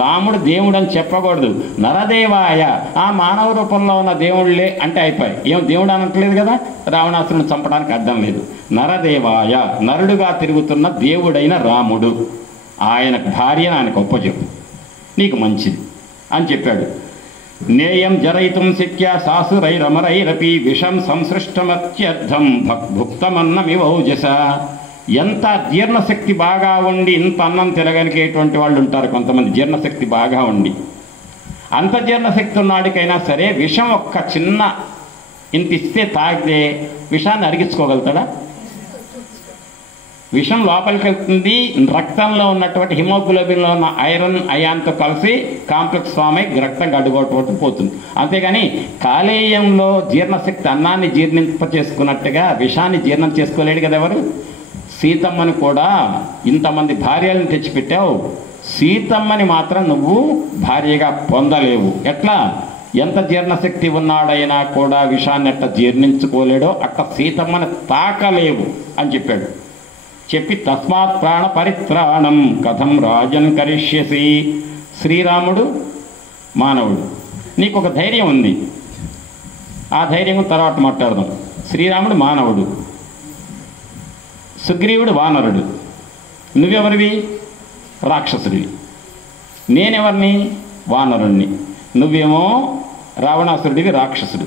రాముడు దేవుడు అని చెప్పకూడదు, నరదేవాయ, ఆ మానవ రూపంలో ఉన్న దేవుళ్ళే అంటే అయిపోయి. ఏం దేవుడు అనట్లేదు కదా, రావణాసురుని చంపడానికి అర్థం లేదు. నరదేవాయ, నరుడుగా తిరుగుతున్న దేవుడైన రాముడు, ఆయనకు భార్యను ఆయనకు ఒప్పచెప్పు, నీకు మంచిది అని చెప్పాడు. నేయం జరయితుం శక్య సాసురైరమరైరపి విషం సంసృష్టమత్యర్థం భుక్తమన్నమివౌజస. ఎంత జీర్ణశక్తి బాగా ఉండి ఇంత అన్నం తినగలిగేటువంటి వాళ్ళు ఉంటారు కొంతమంది, జీర్ణశక్తి బాగా ఉండి. అంత జీర్ణశక్తి ఉన్నాడికైనా సరే విషం ఒక్క చిన్న ఇంత ఇస్తే తాగితే విషాన్ని అరిగించుకోగలుగుతాడా? విషం లోపలికి వెళ్తుంది, రక్తంలో ఉన్నటువంటి హిమోగ్లోబిన్లో ఉన్న ఐరన్ అయాన్తో కలిసి కాంప్లెక్స్ ఫామ్ అయి రక్తం గడ్డుకోవటం పోతుంది. అంతేగాని కాలేయంలో జీర్ణశక్తి అన్నాన్ని చేసుకున్నట్టుగా విషాన్ని జీర్ణం చేసుకోలేడు కదా ఎవరు. సీతమ్మని కూడా ఇంతమంది భార్యలను తెచ్చిపెట్టావు, సీతమ్మని మాత్రం నువ్వు భార్యగా పొందలేవు. ఎట్లా? ఎంత జీర్ణశక్తి ఉన్నాడైనా కూడా విషాన్ని ఎట్లా జీర్ణించుకోలేడో అట్లా సీతమ్మని తాకలేవు అని చెప్పాడు. చెప్పి తస్మాత్ ప్రాణ పరిత్రాణం కథం రాజన్ కరిష్యసి. శ్రీరాముడు మానవుడు, నీకు ఒక ధైర్యం ఉంది, ఆ ధైర్యం తర్వాత మాట్లాడదాం. శ్రీరాముడు మానవుడు, సుగ్రీవుడు వానరుడు, నువ్వెవరివి? రాక్షసుడివి. నేనెవరిని? వానరుణ్ణి. నువ్వేమో రావణాసురుడివి, రాక్షసుడు.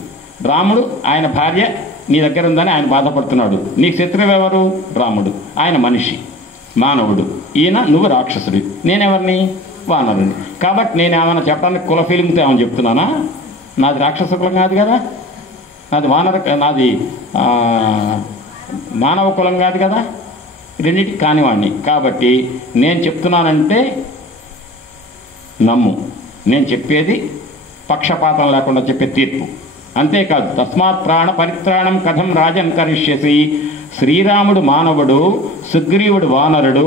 రాముడు ఆయన భార్య నీ దగ్గర ఉందని ఆయన బాధపడుతున్నాడు. నీకు శత్రువు ఎవరు? రాముడు. ఆయన మనిషి, మానవుడు. ఈయన నువ్వు రాక్షసుడు, నేనెవరిని? వానరుని. కాబట్టి నేను ఏమైనా చెప్పడానికి కుల ఫీలింగ్తో ఏమైనా చెప్తున్నానా? నాది రాక్షస కులం కాదు కదా, నాది నాది మానవ కులం కాదు కదా, రెండింటికి కానివాడిని. కాబట్టి నేను చెప్తున్నానంటే నమ్ము, నేను చెప్పేది పక్షపాతం లేకుండా చెప్పే తీర్పు. అంతేకాదు తస్మాత్ ప్రాణ పరిత్రాణం కథం రాజన్ కరిష్యసి. శ్రీరాముడు మానవుడు, సుగ్రీవుడు వానరుడు,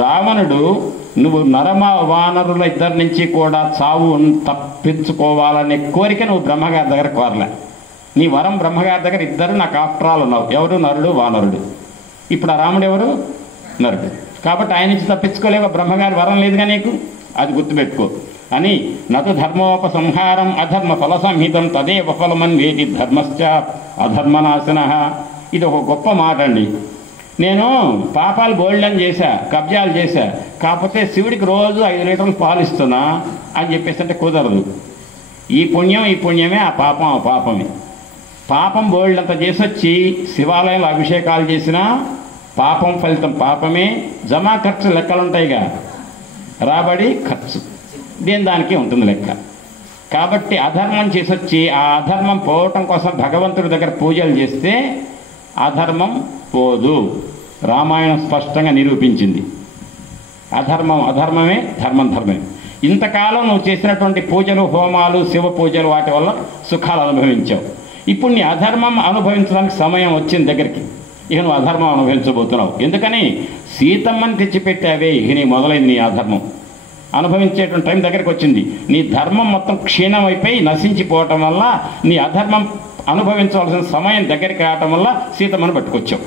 రావణుడు నువ్వు వానరుల ఇద్దరి నుంచి కూడా చావు తప్పించుకోవాలనే కోరిక నువ్వు బ్రహ్మగారి దగ్గర కోరలే. నీ వరం బ్రహ్మగారి దగ్గర ఇద్దరు నాకు ఆఫ్టరాలు ఉన్నావు. ఎవరు? నరుడు, వానరుడు. ఇప్పుడు ఆ రాముడు ఎవరు? నరుడు. కాబట్టి ఆయన నుంచి తప్పించుకోలేవా? బ్రహ్మగారి వరం లేదుగా నీకు, అది గుర్తుపెట్టుకో. అని నటు ధర్మోపసంహారం అధర్మ ఫల సంహితం తదేవ ఫలమన్ వేటి ధర్మశ్చ అధర్మనాశన. ఇది ఒక గొప్ప మాట అండి. నేను పాపాలు బోల్డని చేశా, కబ్జాలు చేశా, కాకపోతే శివుడికి రోజు 5 లీటర్లు పాలు ఇస్తున్నా అని చెప్పేసి అంటే కుదరదు. ఈ పుణ్యమే, ఆ పాపమే. పాపం బోల్డంత చేసొచ్చి శివాలయంలో అభిషేకాలు చేసినా పాపం ఫలితం పాపమే. జమా ఖర్చు లెక్కలుంటాయిగా, రాబడి ఖర్చు దేని దానికి ఉంటుంది లెక్క. కాబట్టి అధర్మం చేసొచ్చి ఆ అధర్మం పోవటం కోసం భగవంతుడి దగ్గర పూజలు చేస్తే అధర్మం పోదు. రామాయణం స్పష్టంగా నిరూపించింది. అధర్మమే, ధర్మమే. ఇంతకాలం నువ్వు చేసినటువంటి పూజలు, హోమాలు, శివ పూజలు, వాటి వల్ల సుఖాలు అనుభవించావు. ఇప్పుడు నీ అధర్మం అనుభవించడానికి సమయం వచ్చింది దగ్గరికి. ఇక నువ్వు అధర్మం అనుభవించబోతున్నావు. ఎందుకని? సీతమ్మని తెచ్చిపెట్టావే, ఇక నీ మొదలైంది నీ అధర్మం అనుభవించేటువంటి టైం దగ్గరికి వచ్చింది. నీ ధర్మం మొత్తం క్షీణమైపోయి నశించిపోవటం వల్ల నీ అధర్మం అనుభవించవలసిన సమయం దగ్గరికి రావటం వల్ల సీతమ్మను పట్టుకొచ్చావు.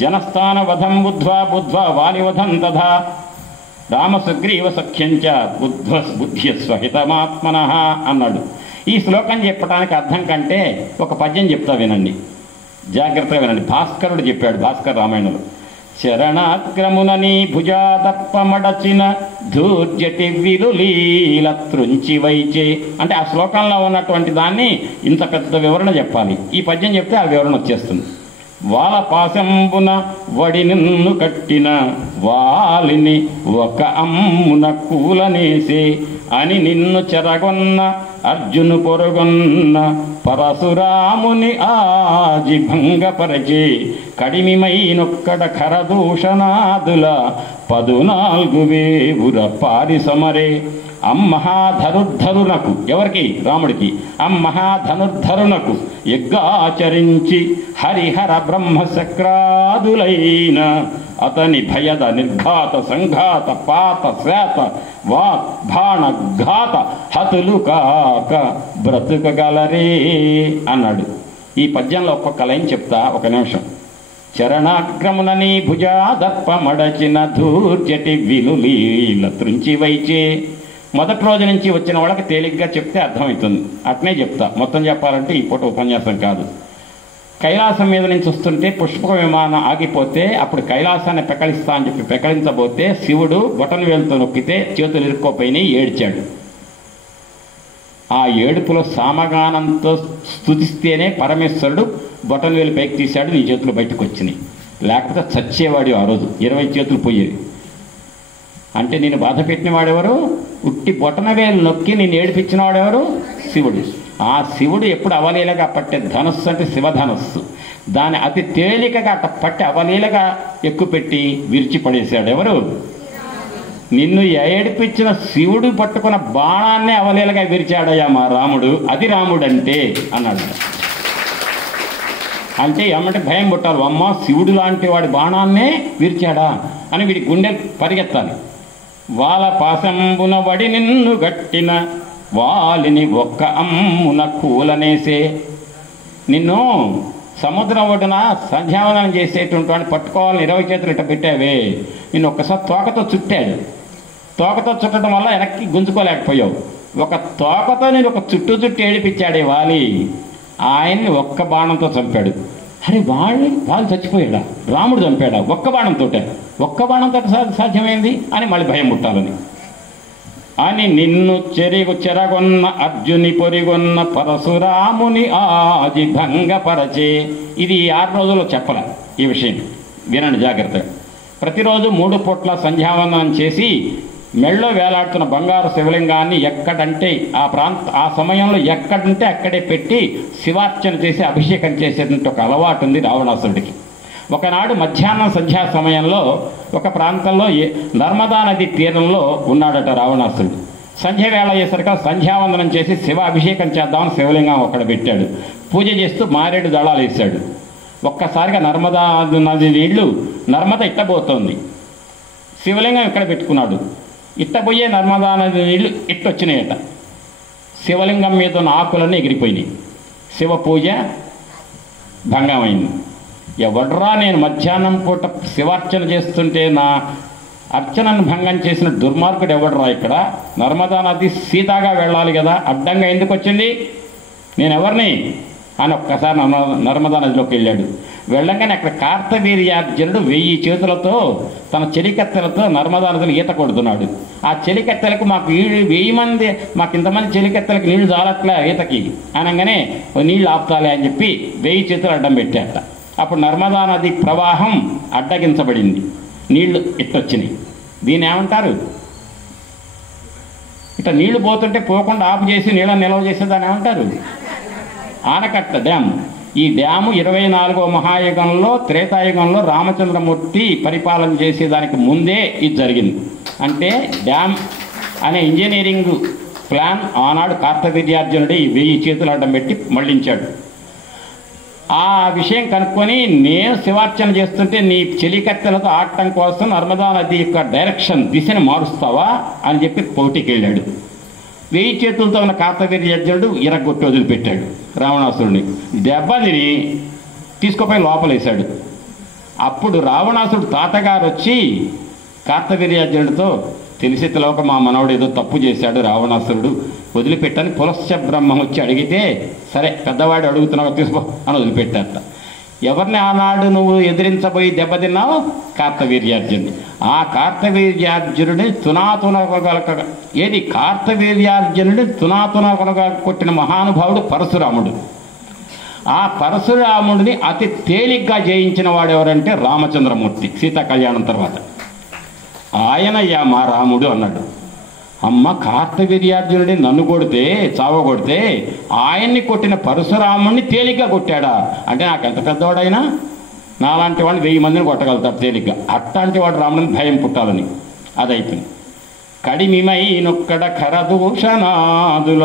జనస్థాన వధం బుద్ధ్వా వాలివధం తథా రామసుగ్రీవ సఖ్యంచ బుద్ధ్యస్వ హితమాత్మనః అన్నాడు. ఈ శ్లోకం చెప్పడానికి అర్థం కంటే ఒక పద్యం చెప్తా వినండి, జాగ్రత్తగా వినండి. భాస్కరుడు చెప్పాడు, భాస్కర్ రామాయణంలో. శరణాగ్రమునని భుజాదప్పమడచిన ధూర్జటి విలులీల త్రుంచి వైచే అంటే ఆ శ్లోకంలో ఉన్నటువంటి దాన్ని ఇంత పెద్ద వివరణ చెప్పాలి. ఈ పద్యం చెప్తే ఆ వివరణ వచ్చేస్తుంది. వాల పాశంబున వడి నిన్ను కట్టిన వాలిని ఒక అమ్మున కూలనేసే అని నిన్ను చెరగొన్న అర్జును పొరగొన్న పరశురాముని ఆజి భంగపరచే కడిమిమైనొక్కడ ఖరదూషణాదుల 14,000 పారిసమరే అమ్మహాధనుర్ధరునకు, ఎవరికి? రాముడికి. అమ్మహాధనుర్ధరునకు యజ్ఞాచరించి హరిహర బ్రహ్మశక్రాదులైన అతని భయద నిర్ఘాత సంఘాత పాత శాత వాక్ బాణ ఘాత హతులు కాక బ్రతుకగలరే అన్నాడు. ఈ పద్యంలో ఒక్కొక్క లైన్ చెప్తా, ఒక నిమిషం. చరణాగ్రమునని భుజాదప్పమడచిన ధూర్జటి విలులీల త్రుంచి వైచే. మొదటి రోజు నుంచి వచ్చిన వాళ్ళకి తేలిగ్గా చెప్తే అర్థమవుతుంది, అట్నే చెప్తా. మొత్తం చెప్పాలంటే ఈ పూట ఉపన్యాసం కాదు. కైలాసం మీద నుంచి వస్తుంటే పుష్పక విమానం ఆగిపోతే అప్పుడు కైలాసాన్ని పెకలిస్తా అని చెప్పి పెకలించబోతే శివుడు బొటన్ వేలుతో నొక్కితే చేతులు ఇరుక్కోపోయినాయి, ఏడ్చాడు. ఆ ఏడుపులో సామగానంతో స్తుతిస్తేనే పరమేశ్వరుడు బొటన్ వేలు పైకి తీశాడు, నీ చేతులు బయటకు వచ్చినాయి. లేకపోతే చచ్చేవాడు ఆ రోజు, 20 చేతులు పోయేది. అంటే నేను బాధ పెట్టిన వాడెవరు? ఉట్టి బొటన వేలు నొక్కి నేను ఏడిపించిన వాడెవరు? శివుడు. ఆ శివుడు ఎప్పుడు అవలీలగా పట్టే ధనస్సు అంటే శివధనస్సు, దాన్ని అతి తేలికగా అట్ట పట్టి అవలీలగా ఎక్కుపెట్టి విరిచిపడేశాడు. ఎవరు? నిన్ను ఏడిపించిన శివుడు పట్టుకున్న బాణాన్నే అవలీలగా విరిచాడయ్యా మా రాముడు. అది రాముడు అంటే అన్నాడు. అంటే ఏమంటే భయం పుట్టాలి, అమ్మ శివుడు లాంటి వాడి బాణాన్నే విరిచాడా అని వీడి గుండె పరిగెత్తాలి. వాల పాశంబున వడి నిన్ను గట్టిన వాలిని ఒక్క అమ్మున కూలనేసే. నిన్ను సముద్రం ఒడ్డున సంధ్యావనం చేసేటువంటి వాడిని పట్టుకోవాలని 20 చేతులు ఇట్ట పెట్టావే, నిన్ను ఒక్కసారి తోకతో చుట్టాడు. తోకతో చుట్టడం వల్ల వెనక్కి గుంజుకోలేకపోయావు. ఒక తోకతో నేను ఒక చుట్టూ ఏడిపించాడే వాలి, ఆయన్ని ఒక్క బాణంతో చంపాడు. అరే వాళ్ళు చచ్చిపోయాడా? రాముడు చంపాడా? ఒక్క బాణంతో సాధ్యమైంది అని మళ్ళీ భయం పుట్టాలని అని నిన్ను చెరగొన్న అర్జుని పొరిగొన్న పరశురాముని ఆది భంగపరచే. ఇది 6 రోజుల్లో చెప్పలే ఈ విషయం, వినండి జాగ్రత్తగా. ప్రతిరోజు 3 పూట్ల సంధ్యావందనం చేసి మెళ్ళో వేలాడుతున్న బంగారు శివలింగాన్ని ఎక్కడంటే ఆ సమయంలో ఎక్కడంటే అక్కడే పెట్టి శివార్చన చేసి అభిషేకం చేసేటువంటి ఒక అలవాటు ఉంది రావణాసురుడికి. ఒకనాడు మధ్యాహ్నం సంధ్యా సమయంలో ఒక ప్రాంతంలో నర్మదా నది తీరంలో ఉన్నాడట రావణాసురుడు. సంధ్య వేళ అయ్యేసరికి సంధ్యావందనం చేసి శివ అభిషేకం చేద్దామని శివలింగం అక్కడ పెట్టాడు. పూజ చేస్తూ మారేడు దళాలు వేశాడు. ఒక్కసారిగా నర్మదా నది నీళ్లు నర్మద ఇట్టబోతోంది, శివలింగం ఇక్కడ పెట్టుకున్నాడు. ఇట్టబోయే నర్మదా నది నీళ్లు ఇట్టొచ్చినాయట. శివలింగం మీద ఉన్న ఆకులన్నీ ఎగిరిపోయినాయి. శివ పూజ భంగమైంది. ఎవడ్రా నేను మధ్యాహ్నం పూట శివార్చన చేస్తుంటే నా అర్చనను భంగం చేసిన దుర్మార్గుడు ఎవడ్రా? ఇక్కడ నర్మదా నది సీతాగా వెళ్ళాలి కదా, అడ్డంగా ఎందుకు వచ్చింది? నేనెవరిని అని ఒక్కసారి నర్మదా నదిలోకి వెళ్ళాడు. వెళ్ళంగానే అక్కడ కార్తవీర్యార్జునుడు 1000 చేతులతో తన చెలికత్తెలతో నర్మదా నదిలో ఈత కొడుతున్నాడు. ఆ చెలికత్తెలకు మాకు 1000 మంది, మాకు ఇంతమంది చెలికత్తెలకు నీళ్లు చాలట్లే ఈతకి అనగానే నీళ్లు ఆపుతాలే అని చెప్పి 1000 చేతులు అడ్డం పెట్టాట. అప్పుడు నర్మదా నది ప్రవాహం అడ్డగించబడింది, నీళ్లు ఇట్టొచ్చినాయి. దీన్ని ఏమంటారు? ఇట్లా నీళ్లు పోతుంటే పోకుండా ఆపు చేసి నీళ్ళని నిల్వ చేసేదాన్ని ఏమంటారు? ఆనకట్ట డ్యామ్. ఈ డ్యాము 24వ మహాయుగంలో త్రేతాయుగంలో రామచంద్రమూర్తి పరిపాలన చేసేదానికి ముందే ఇది జరిగింది. అంటే డ్యామ్ అనే ఇంజనీరింగ్ ప్లాన్ ఆనాడు కార్తవీర్యార్జునుడు ఈ 1000 చేతులు అడ్డం పెట్టి మళ్లించాడు. ఆ విషయం కనుక్కొని నేను శివార్చన చేస్తుంటే నీ చెలికత్తెలతో ఆడటం కోసం నర్మదా నది యొక్క డైరెక్షన్ దిశని మారుస్తావా అని చెప్పి పోటీకి వెళ్ళాడు. 1000 చేతులతో ఉన్న కార్తవీర్యార్జునుడు ఇరగొట్టి వదిలిపెట్టాడు రావణాసురుడిని. దెబ్బని తీసుకుపోయి లోపలేశాడు. అప్పుడు రావణాసురుడు తాతగారు వచ్చి కార్తవీర్యార్జునుడితో తెలిసి తెలవక మా మనవడు ఏదో తప్పు చేశాడు రావణాసురుడు, వదిలిపెట్టని పులశ్చ బ్రహ్మం వచ్చి అడిగితే సరే పెద్దవాడు అడుగుతున్నావు తీసుకో అని వదిలిపెట్టారట. ఎవరిని ఆనాడు నువ్వు ఎదిరించబోయి దెబ్బతిన్నావు? కార్తవీర్యార్జునుడి. ఆ కార్తవీర్యార్జునుడిని కార్తవీర్యార్జునుడిని తునాతునగా కొట్టిన మహానుభావుడు పరశురాముడు. ఆ పరశురాముడిని అతి తేలిగ్గా జయించిన వాడు ఎవరంటే రామచంద్రమూర్తి. సీతా కళ్యాణం తర్వాత ఆయనయ్యా మా రాముడు అన్నాడు. అమ్మ కార్తవీర్యార్జునుడిని నన్ను కొడితే చావగొడితే ఆయన్ని కొట్టిన పరశురాముడిని తేలిగ్గా కొట్టాడా అంటే నాకు ఎంత పెద్దవాడైనా నాలాంటి వాడిని 1000 మందిని కొట్టగలుగుతాడు తేలిగ్గా. అట్లాంటి వాడు రాముడిని భయం పుట్టాలని అదైతుంది. కడిమిమై నొక్కడ ఖరదూషణాదుల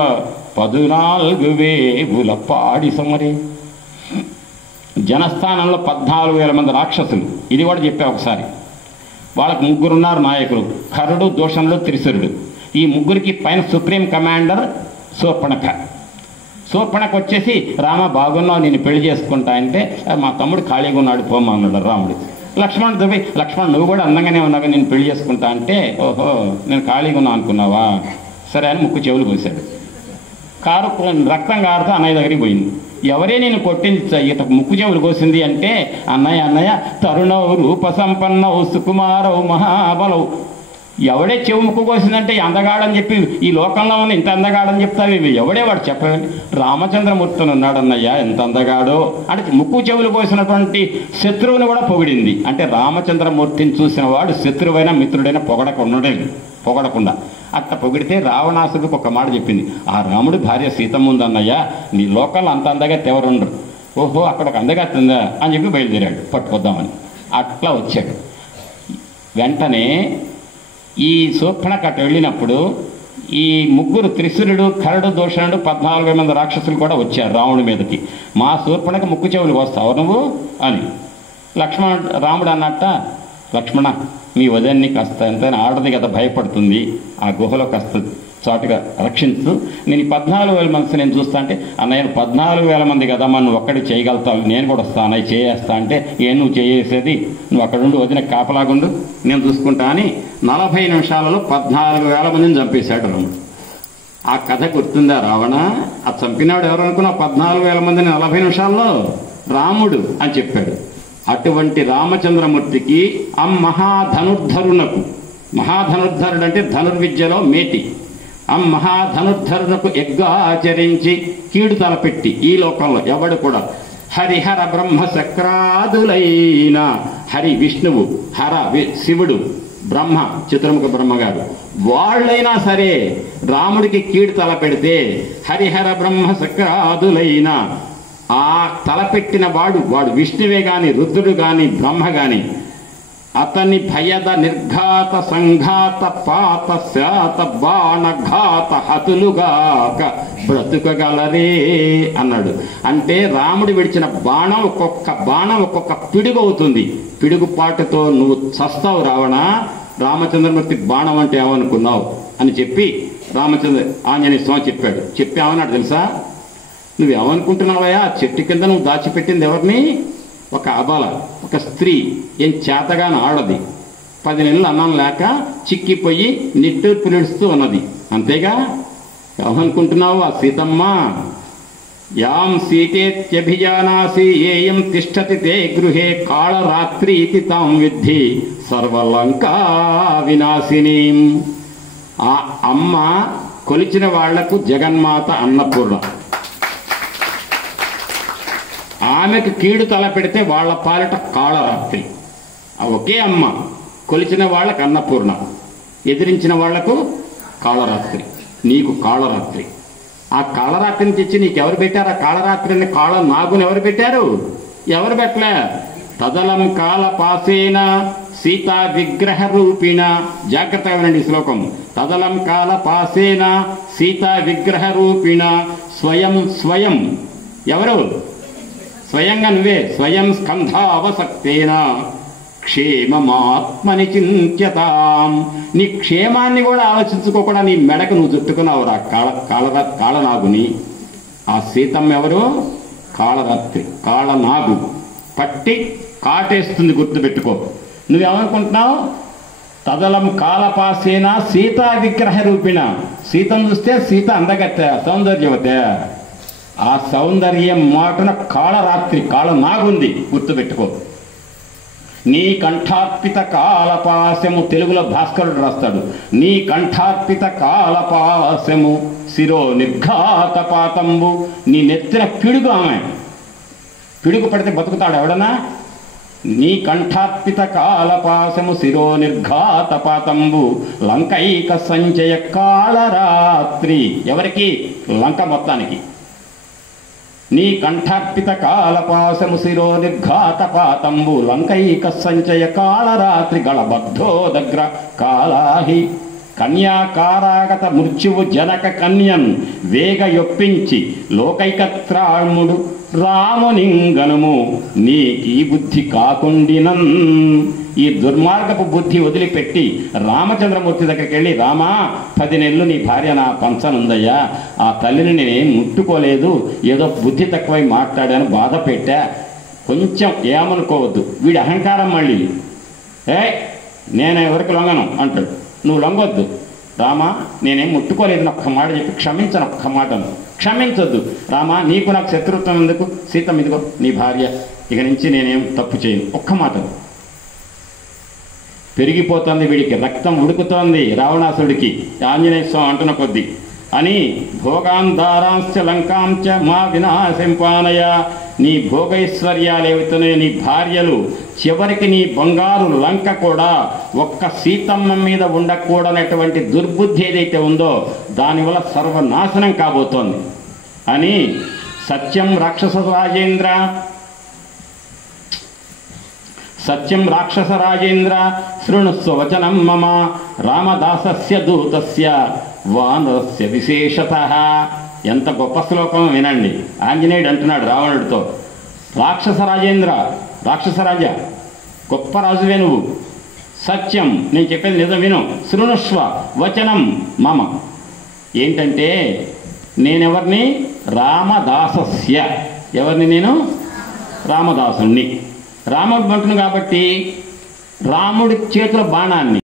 14,000 పాడి సమరే. జనస్థానంలో 14,000 మంది రాక్షసులు. ఇది కూడా చెప్పా ఒకసారి. వాళ్ళకి 3 ఉన్నారు నాయకులు, ఖరుడు, దూషణుడు, త్రిశూరుడు. ఈ 3కి పైన సుప్రీం కమాండర్ శూర్పణఖ. శూర్పణఖ వచ్చేసి రామ బాగున్నావు నేను పెళ్లి చేసుకుంటా అంటే మా తమ్ముడు ఖాళీగా ఉన్నాడు పోమా అన్నాడు రాముడు. లక్ష్మణుడు దువ్వి లక్ష్మణ్ నువ్వు కూడా అందంగానే ఉన్నావు నేను పెళ్లి చేసుకుంటా అంటే ఓహో నేను ఖాళీగా ఉన్నా అనుకున్నావా సరే అని ముక్కు చెవులు కోసాడు. కారు రక్తం కారుతో అన్నయ్య దగ్గరికి పోయింది. ఎవరే నేను కొట్టింది ఇట ముక్కు చెవులు కోసింది అంటే అన్నయ్య తరుణవు రూప సంపన్నవు సుకుమారవు మహాబలవు. ఎవడే చెవు ముక్కు కోసిందంటే అందగాడని చెప్పి ఈ లోకంలో ఉన్న ఇంత అందగాడని చెప్తావు ఇవి ఎవడే వాడు చెప్పండి. రామచంద్రమూర్తిని ఉన్నాడన్నయ్యా ఎంత అందగాడో అంటే ముక్కు చెవులు కోసినటువంటి శత్రువుని కూడా పొగిడింది. అంటే రామచంద్రమూర్తిని చూసిన వాడు శత్రువైనా మిత్రుడైనా పొగడకుండా అట్లా పొగిడితే రావణాసుడికి ఒక మాట చెప్పింది. ఆ రాముడు భార్య సీతమ్మ ఉందన్నయ్యా నీ లోకంలో అంత అందగత్తి ఎవరుండరు. ఓహో అక్కడ ఒక అందగత్తి ఉందా అని చెప్పి బయలుదేరాడు పట్టుకొద్దామని. అట్లా వచ్చాడు. వెంటనే ఈ శూర్పణఖ అటు వెళ్ళినప్పుడు ఈ 3 త్రిశూరుడు, ఖరుడు, దూషణుడు 14,000 మంది రాక్షసులు కూడా వచ్చారు రాముడి మీదకి. మా శూర్పణఖ ముక్కు చెవులు వస్తావు నువ్వు అని రాముడు అన్నట్ట లక్ష్మణ మీ వదన్ని కాస్త ఎంతైనా ఆడది కదా భయపడుతుంది ఆ గుహలో కాస్త చాటుగా రక్షించు. నేను 14,000 మంది నేను చూస్తా అంటే అన్నయ్య 14,000 మంది కదా నువ్వు ఒక్కడి చేయగలుగుతావు నేను కూడా వస్తా అన్నయ్య చేయేస్తా అంటే ఏం నువ్వు చేసేది నువ్వు అక్కడుండి వదిన కాపలాగుండు నేను చూసుకుంటా అని 40 నిమిషాలలో 14,000 మందిని చంపేశాడు రాముడు. ఆ కథ గుర్తుందా రావణ? ఆ చంపినాడు ఎవరు అనుకున్నా 14,000 మందిని 40 నిమిషాల్లో రాముడు అని చెప్పాడు. అటువంటి రామచంద్రమూర్తికి మహాధనుర్ధరునకు మహాధనుర్ధరుడు అంటే ధనుర్విద్యలో మేటి మహాధనుర్ధరునకు యజ్ఞాచరించి కీడు తలపెట్టి ఈ లోకంలో ఎవడు కూడా హరిహర బ్రహ్మ చక్రాదులైన హరి విష్ణువు హర శివుడు బ్రహ్మ చతుర్ముఖ బ్రహ్మగారు వాళ్ళైనా సరే రాముడికి కీడు తలపెడితే హరిహర బ్రహ్మ చక్రాదులైన ఆ తలపెట్టిన వాడు విష్ణువే గాని రుద్రుడు గాని బ్రహ్మ గాని అతన్ని భయద నిర్ఘాత సంఘాత పాత శాత బాణఘాత హతులుగాక బ్రతుకగలరే అన్నాడు. అంటే రాముడు విడిచిన బాణం ఒక్కొక్క పిడుగు అవుతుంది. పిడుగుపాటుతో నువ్వు చస్తావు రావణ. రామచంద్రమూర్తి బాణం అంటే ఏమనుకున్నావు అని చెప్పి ఆంజనేయ స్వామి చెప్పాడు. చెప్పి ఏమన్నాడు తెలుసా? నువ్వేమనుకుంటున్నావయ్యా చెట్టు కింద నువ్వు దాచిపెట్టింది ఎవరిని? ఒక అబల ఒక స్త్రీ ఏం చేతగాని ఆడది 10 నెలలు అన్నం లేక చిక్కిపోయి నిట్టూర్పు నిడుస్తూ ఉన్నది అంతేగా. ఏమనుకుంటున్నావు? ఆ సీతమ్మ యాం సీతేత్యభిజానాసి ఏయం తిష్టతి తే గృహే కాళరాత్రి ఇతి తాం విద్ధి సర్వలంకా వినాశినీం. ఆ అమ్మ కొలిచిన వాళ్లకు జగన్మాత అన్నపూర్ణ. ఆమెకు కీడు తల పెడితే వాళ్ల పాలిట కాళరాత్రి. ఒకే అమ్మ కొలిచిన వాళ్ళకు అన్నపూర్ణ, ఎదిరించిన వాళ్లకు కాళరాత్రి. నీకు కాళరాత్రి. ఆ కాళరాత్రిని తెచ్చి నీకెవరు పెట్టారు? ఆ కాళరాత్రిని కాళ నాగుని ఎవరు పెట్టారు? ఎవరు పెట్టలే. తదలం కాల పాసేన సీతా విగ్రహ రూపిణ. జాగ్రత్తగా వినండి శ్లోకం. తదలం కాల పాసేన సీతా విగ్రహ రూపిణ స్వయం స్వయం. ఎవరు? స్వయంగా నువ్వే. స్వయం స్కంధావసక్తేన క్షేమమాత్మని చింత్యతాం. నీ క్షేమాన్ని కూడా ఆలోచించుకోకుండా నీ మెడకు నువ్వు చుట్టుకున్నావురా కాళనాగుని. ఆ సీతమ్మ ఎవరు? కాళరాత్రి, కాళనాగు. పట్టి కాటేస్తుంది, గుర్తుపెట్టుకో. నువ్వేమనుకుంటున్నావు? తదలం కాలపాసేన సీతా విగ్రహ రూపిణ. సీతను చూస్తే సీత అందగత్తే, సౌందర్యవతే. ఆ సౌందర్యం మాటన కాళరాత్రి, కాళనాగుంది, గుర్తుపెట్టుకో. నీ కంఠార్పిత కాలపాశము, తెలుగులో భాస్కరుడు రాస్తాడు, నీ కంఠార్పిత కాలపాశము శిరో నిర్ఘాతపాతంబు. నీ నెత్తిన పిడుగు. ఆమె పిడుగు పడితే బతుకుతాడు ఎవడన్నా? నీ కంఠార్పిత కాలపాశము శిరో నిర్ఘాతపాతంబు లంకైక సంచయ కాళరాత్రి. ఎవరికి? లంక మొత్తానికి. నీ కంఠార్పిత కాలపాశము శిరో నిర్ఘాతపాతంబు లంకైక సంచయ కాళరాత్రి గళబద్ధో దగ్గర కాళాహి. కన్యాకారాగత మృత్యువు జనక కన్యన్ వేగ యొప్పించి లోకైకత్రాముడు రామునింగనుము నీకీ బుద్ధి కాకుండినన్. ఈ దుర్మార్గపు బుద్ధి వదిలిపెట్టి రామచంద్రమూర్తి దగ్గరికి వెళ్ళి, రామా 10 నెలలు నీ భార్య నా పంచనుందయ్యా, ఆ తల్లిని నేనేం ముట్టుకోలేదు, ఏదో బుద్ధి తక్కువై మాట్లాడాను, బాధ పెట్టా, కొంచెం ఏమనుకోవద్దు. వీడి అహంకారం మళ్ళీ, నేను ఎవరికి లొంగను అంటాడు. నువ్వు లొంగొద్దు రామా, నేనేం ముట్టుకోలేదని ఒక్క మాట చెప్పి క్షమించను, ఒక్క మాటను క్షమించొద్దు. రామా, నీకు నాకు శత్రుత్వం ఎందుకు? సీతమ్మ ఇదిగో నీ భార్య, ఇక నుంచి నేనేం తప్పు చేయను, ఒక్క మాట. పెరిగిపోతుంది వీడికి, రక్తం ఉడుకుతోంది రావణాసుడికి, ఆంజనేయ స్వామి అంటున్న కొద్దీ అని. భోగాంధారాంశ లంకాంచ మా వినాశంపానయ. నీ భోగైశ్వర్యాలేవుతున్నాయి, నీ భార్యలు, చివరికి నీ బంగారు లంక కూడా ఒక్క సీతమ్మ మీద ఉండకూడనటువంటి దుర్బుద్ధి ఏదైతే ఉందో దానివల్ల సర్వనాశనం కాబోతోంది అని. సత్యం రాక్షసరాజేంద్ర, సత్యం రాక్షసరాజేంద్ర శృణుస్వ వచనం మమ రామదాసస్య దూతస్య వానరస్య విశేషతః. ఎంత గొప్ప శ్లోకం వినండి. ఆంజనేయుడు అంటున్నాడు రావణుడితో, రాక్షసరాజేంద్ర, రాక్షసరాజ, గొప్ప రాజువే నువ్వు. సత్యం, నేను చెప్పేది నిజం విను. శృణుష్వ వచనం మమ. ఏంటంటే నేనెవరిని? రామదాసస్య. ఎవరిని? నేను రామదాసుని. రాముడు అంటును కాబట్టి రాముడి చేతుల బాణాన్ని